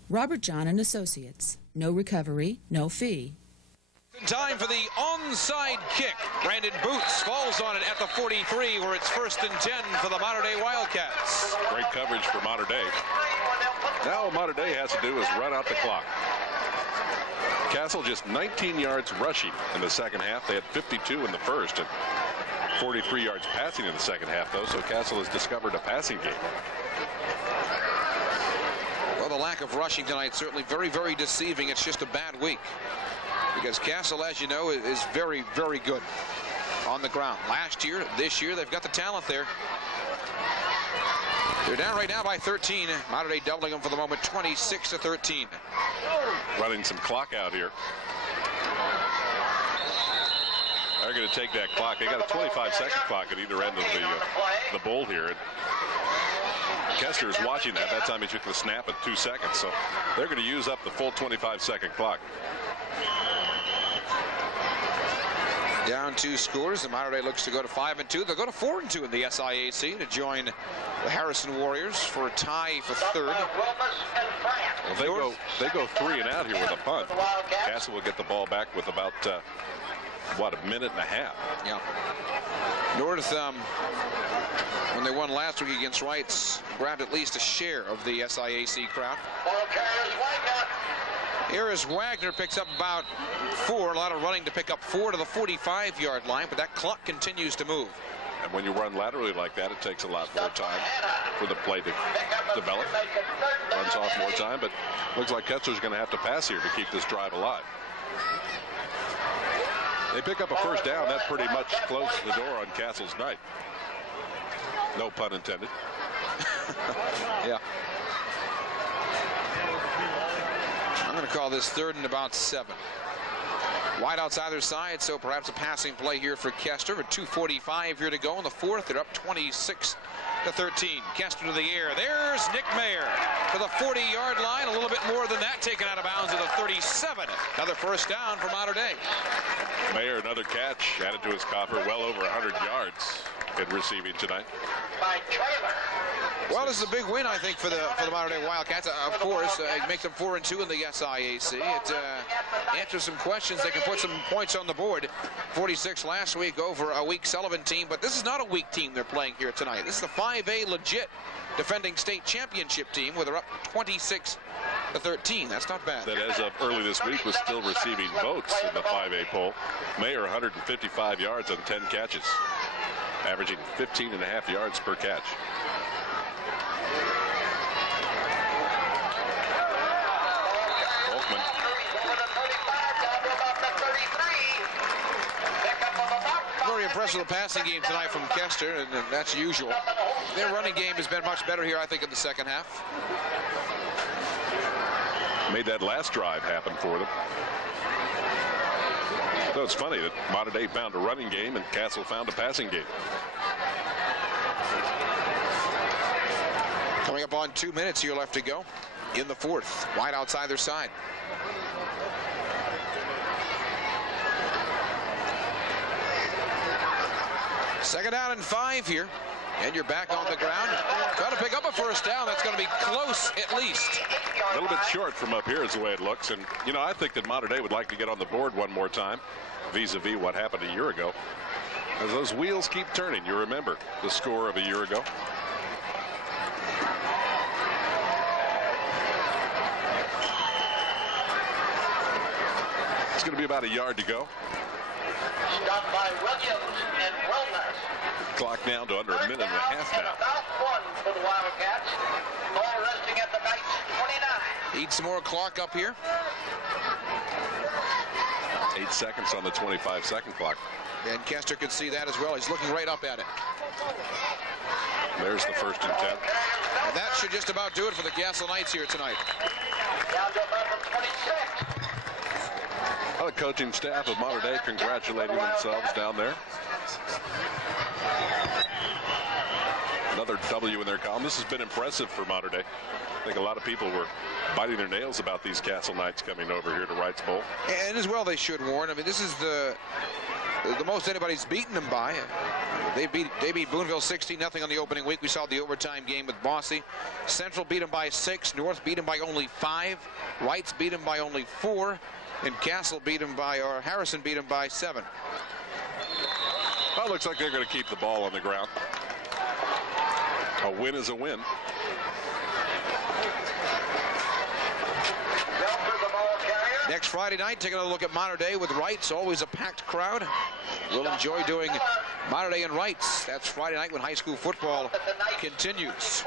Robert John and Associates. No recovery, no fee. In time for the onside kick. Brandon Boots falls on it at the 43, where it's 1st and 10 for the Mater Dei Wildcats. Great coverage for Mater Dei. Now all Mater Dei has to do is run out the clock. Castle just 19 yards rushing in the second half. They had 52 in the first and 43 yards passing in the second half, though, so Castle has discovered a passing game. Well, the lack of rushing tonight certainly very, very deceiving. It's just a bad week, because Castle, as you know, is very, very good on the ground. Last year, this year, they've got the talent there. They're down right now by 13. Mater Dei doubling them for the moment, 26-13. Running some clock out here. They're going to take that clock. They got a 25-second clock at either end of the bowl here. And Kester is watching that. That time he took the snap at 2 seconds. So they're going to use up the full 25-second clock. Down 2 scores. The Mater Dei looks to go to 5-2. They'll go to 4-2 in the SIAC to join the Harrison Warriors for a tie for third. Well, they go 3 and out here with a punt. Castle will get the ball back with about what, a minute and a half. Yeah. North, when they won last week against Wrights, grabbed at least a share of the SIAC crowd. Here is Wagner, picks up about 4. A lot of running to pick up 4 to the 45-yard line, but that clock continues to move. And when you run laterally like that, it takes a lot more time for the play to develop. Runs off more time, but looks like Kessler's going to have to pass here to keep this drive alive. They pick up a first down. That pretty much closes the door on Castle's night. No pun intended. Yeah. I'm going to call this 3rd and about 7. Wide outside their side, so perhaps a passing play here for Kester. With 2:45 here to go in the fourth. They're up 26-13. Kester to the air. There's Nick Mayer to the 40-yard line. A little bit more than that, taken out of bounds at the 37. Another first down for Mater Dei. Mayer, another catch added to his copper. Well over 100 yards in receiving tonight. Well, this is a big win, I think, for the Mater Dei Wildcats. Of course, it makes them 4-2 in the SIAC. It answers some questions. They can put some points on the board. 46 last week over a weak Sullivan team, but this is not a weak team they're playing here tonight. This is the 5A legit defending state championship team, where they're up 26-13. That's not bad. That, as of early this week, was still receiving votes in the 5A poll. Mayer, 155 yards on 10 catches, averaging 15.5 yards per catch. Very impressive the passing game tonight from Kester, and that's usual. Their running game has been much better here, I think, in the second half. Made that last drive happen for them. So it's funny that Mater Dei found a running game and Castle found a passing game. Coming up on 2 minutes here left to go in the fourth. Wide outside their side. Second down and 5 here. And you're back on the ground. Trying to pick up a first down. That's going to be close, at least. A little bit short from up here is the way it looks. And, you know, I think that Mater Dei would like to get on the board one more time, vis-a-vis what happened a year ago. As those wheels keep turning, you remember the score of a year ago. It's going to be about a yard to go. Stopped by Williams and Wellness. Clock down to under a minute and a half now. About one for the Wildcats. Ball resting at the Knights, 29. Need some more clock up here. 8 seconds on the 25-second clock. And Kester can see that as well. He's looking right up at it. There's the 1st and 10. And that should just about do it for the Castle Knights here tonight. Down to about 26. Well, the coaching staff of Mater Dei congratulating themselves down there. Another W in their column. This has been impressive for Mater Dei. I think a lot of people were biting their nails about these Castle Knights coming over here to Wrights Bowl. And as well they should, Warren. I mean, this is the most anybody's beaten them by. They beat Boonville 16-0 on the opening week. We saw the overtime game with Bossy. Central beat them by 6. North beat them by only 5. Wrights beat them by only 4. And Castle beat them by, or Harrison beat them by 7. Well, it looks like they're going to keep the ball on the ground. A win is a win. Next Friday night, taking a look at Mater Dei with Wrights. Always a packed crowd. We'll enjoy doing Mater Dei and Wrights. That's Friday night when high school football continues.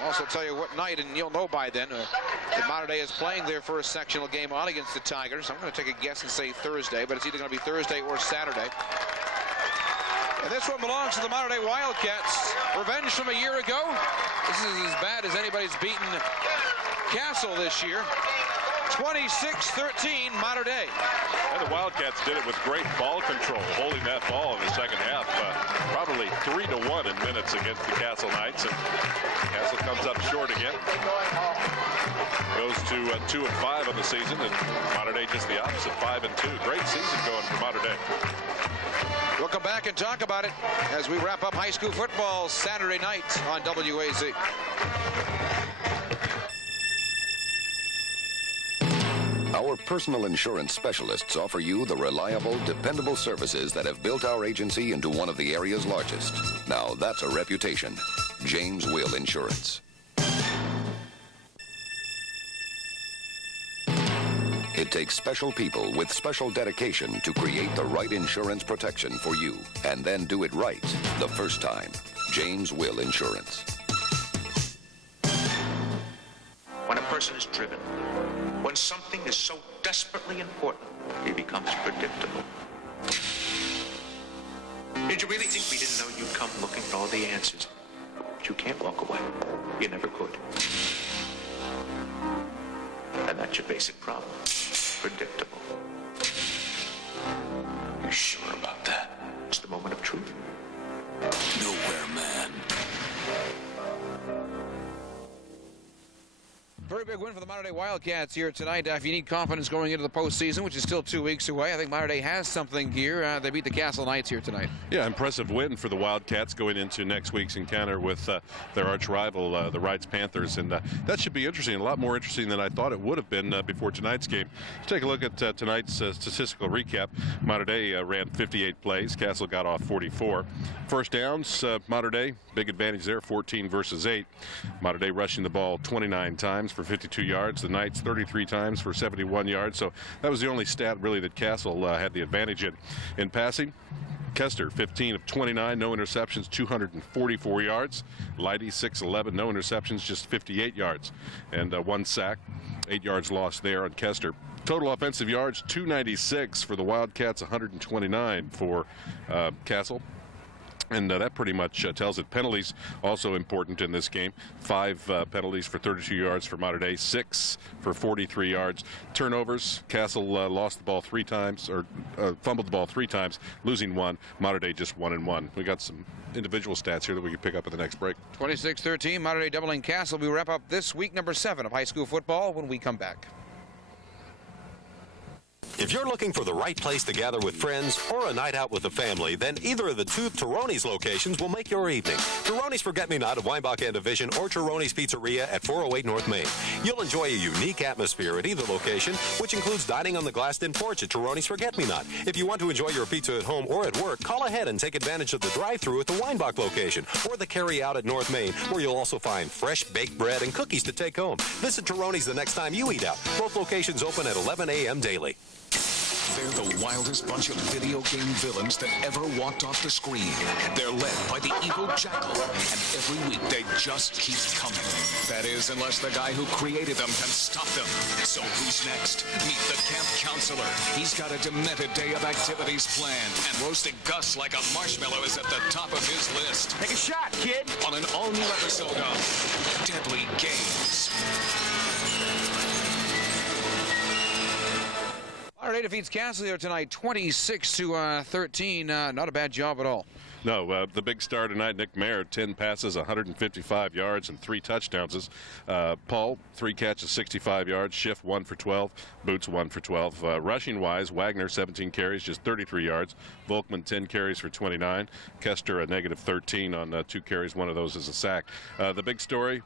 I'll also tell you what night, and you'll know by then, that Mater Dei is playing their first sectional game on against the Tigers. I'm going to take a guess and say Thursday, but it's either going to be Thursday or Saturday. And this one belongs to the Mater Dei Wildcats. Revenge from a year ago. This is as bad as anybody's beaten Castle this year. 26-13, Mater Dei. And the Wildcats did it with great ball control, holding that ball in the second half. Probably 3-1 in minutes against the Castle Knights. And Castle comes up short again. Goes to 2-5 on the season, and Mater Dei just the opposite, 5-2. Great season going for Mater Dei. We'll come back and talk about it as we wrap up high school football Saturday night on WAZ. Our personal insurance specialists offer you the reliable, dependable services that have built our agency into one of the area's largest. Now that's a reputation. James Will Insurance. It takes special people with special dedication to create the right insurance protection for you, and then do it right the first time. James Will Insurance. When a person is driven, when something is so desperately important, he becomes predictable. Did you really think we didn't know you'd come looking for all the answers? But you can't walk away. You never could. And that's your basic problem. Predictable. You sure about that? It's the moment of truth. Nowhere, man. Very big win for the Mater Dei Wildcats here tonight. If you need confidence going into the postseason, which is still 2 weeks away, I think Mater Dei has something here. They beat the Castle Knights here tonight. Yeah, impressive win for the Wildcats going into next week's encounter with their arch rival, the Wrights Panthers. And that should be interesting, a lot more interesting than I thought it would have been before tonight's game. Let's take a look at tonight's statistical recap. Mater Dei ran 58 plays. Castle got off 44. First downs, Mater Dei, big advantage there, 14 versus 8. Mater Dei rushing the ball 29 times for 52 yards. The Knights 33 times for 71 yards. So that was the only stat really that Castle had the advantage in. In passing, Kester 15 of 29, no interceptions, 244 yards. Leidy 6-11, no interceptions, just 58 yards. And 1 sack, 8 yards lost there on Kester. Total offensive yards 296 for the Wildcats, 129 for Castle. And that pretty much tells it. Penalties also important in this game. 5 penalties for 32 yards for Mater Dei, 6 for 43 yards. Turnovers, Castle lost the ball 3 times, or fumbled the ball 3 times, losing 1. Mater Dei just 1-1. We got some individual stats here that we can pick up at the next break. 26-13, Mater Dei doubling Castle. We wrap up this week number 7 of high school football when we come back. If you're looking for the right place to gather with friends or a night out with the family, then either of the 2 Taroni's locations will make your evening. Taroni's Forget-Me-Not of Weinbach and Division or Taroni's Pizzeria at 408 North Main. You'll enjoy a unique atmosphere at either location, which includes dining on the glassed-in porch at Taroni's Forget-Me-Not. If you want to enjoy your pizza at home or at work, call ahead and take advantage of the drive-thru at the Weinbach location or the carry-out at North Main, where you'll also find fresh baked bread and cookies to take home. Visit Taroni's the next time you eat out. Both locations open at 11 a.m. daily. They're the wildest bunch of video game villains that ever walked off the screen. They're led by the evil Jackal, and every week they just keep coming. That is, unless the guy who created them can stop them. So who's next? Meet the camp counselor. He's got a demented day of activities planned, and roasting Gus like a marshmallow is at the top of his list. Take a shot, kid. On an all-new episode of Deadly Games. Monterey defeats Castle here tonight, 26-13. Not a bad job at all. No, the big star tonight, Nick Mayer, 10 passes, 155 yards, and 3 touchdowns. Paul, 3 catches, 65 yards. Schiff, 1 for 12. Boots, 1 for 12. Rushing-wise, Wagner, 17 carries, just 33 yards. Volkman, 10 carries for 29. Kester, a negative 13 on 2 carries. One of those is a sack. The big story,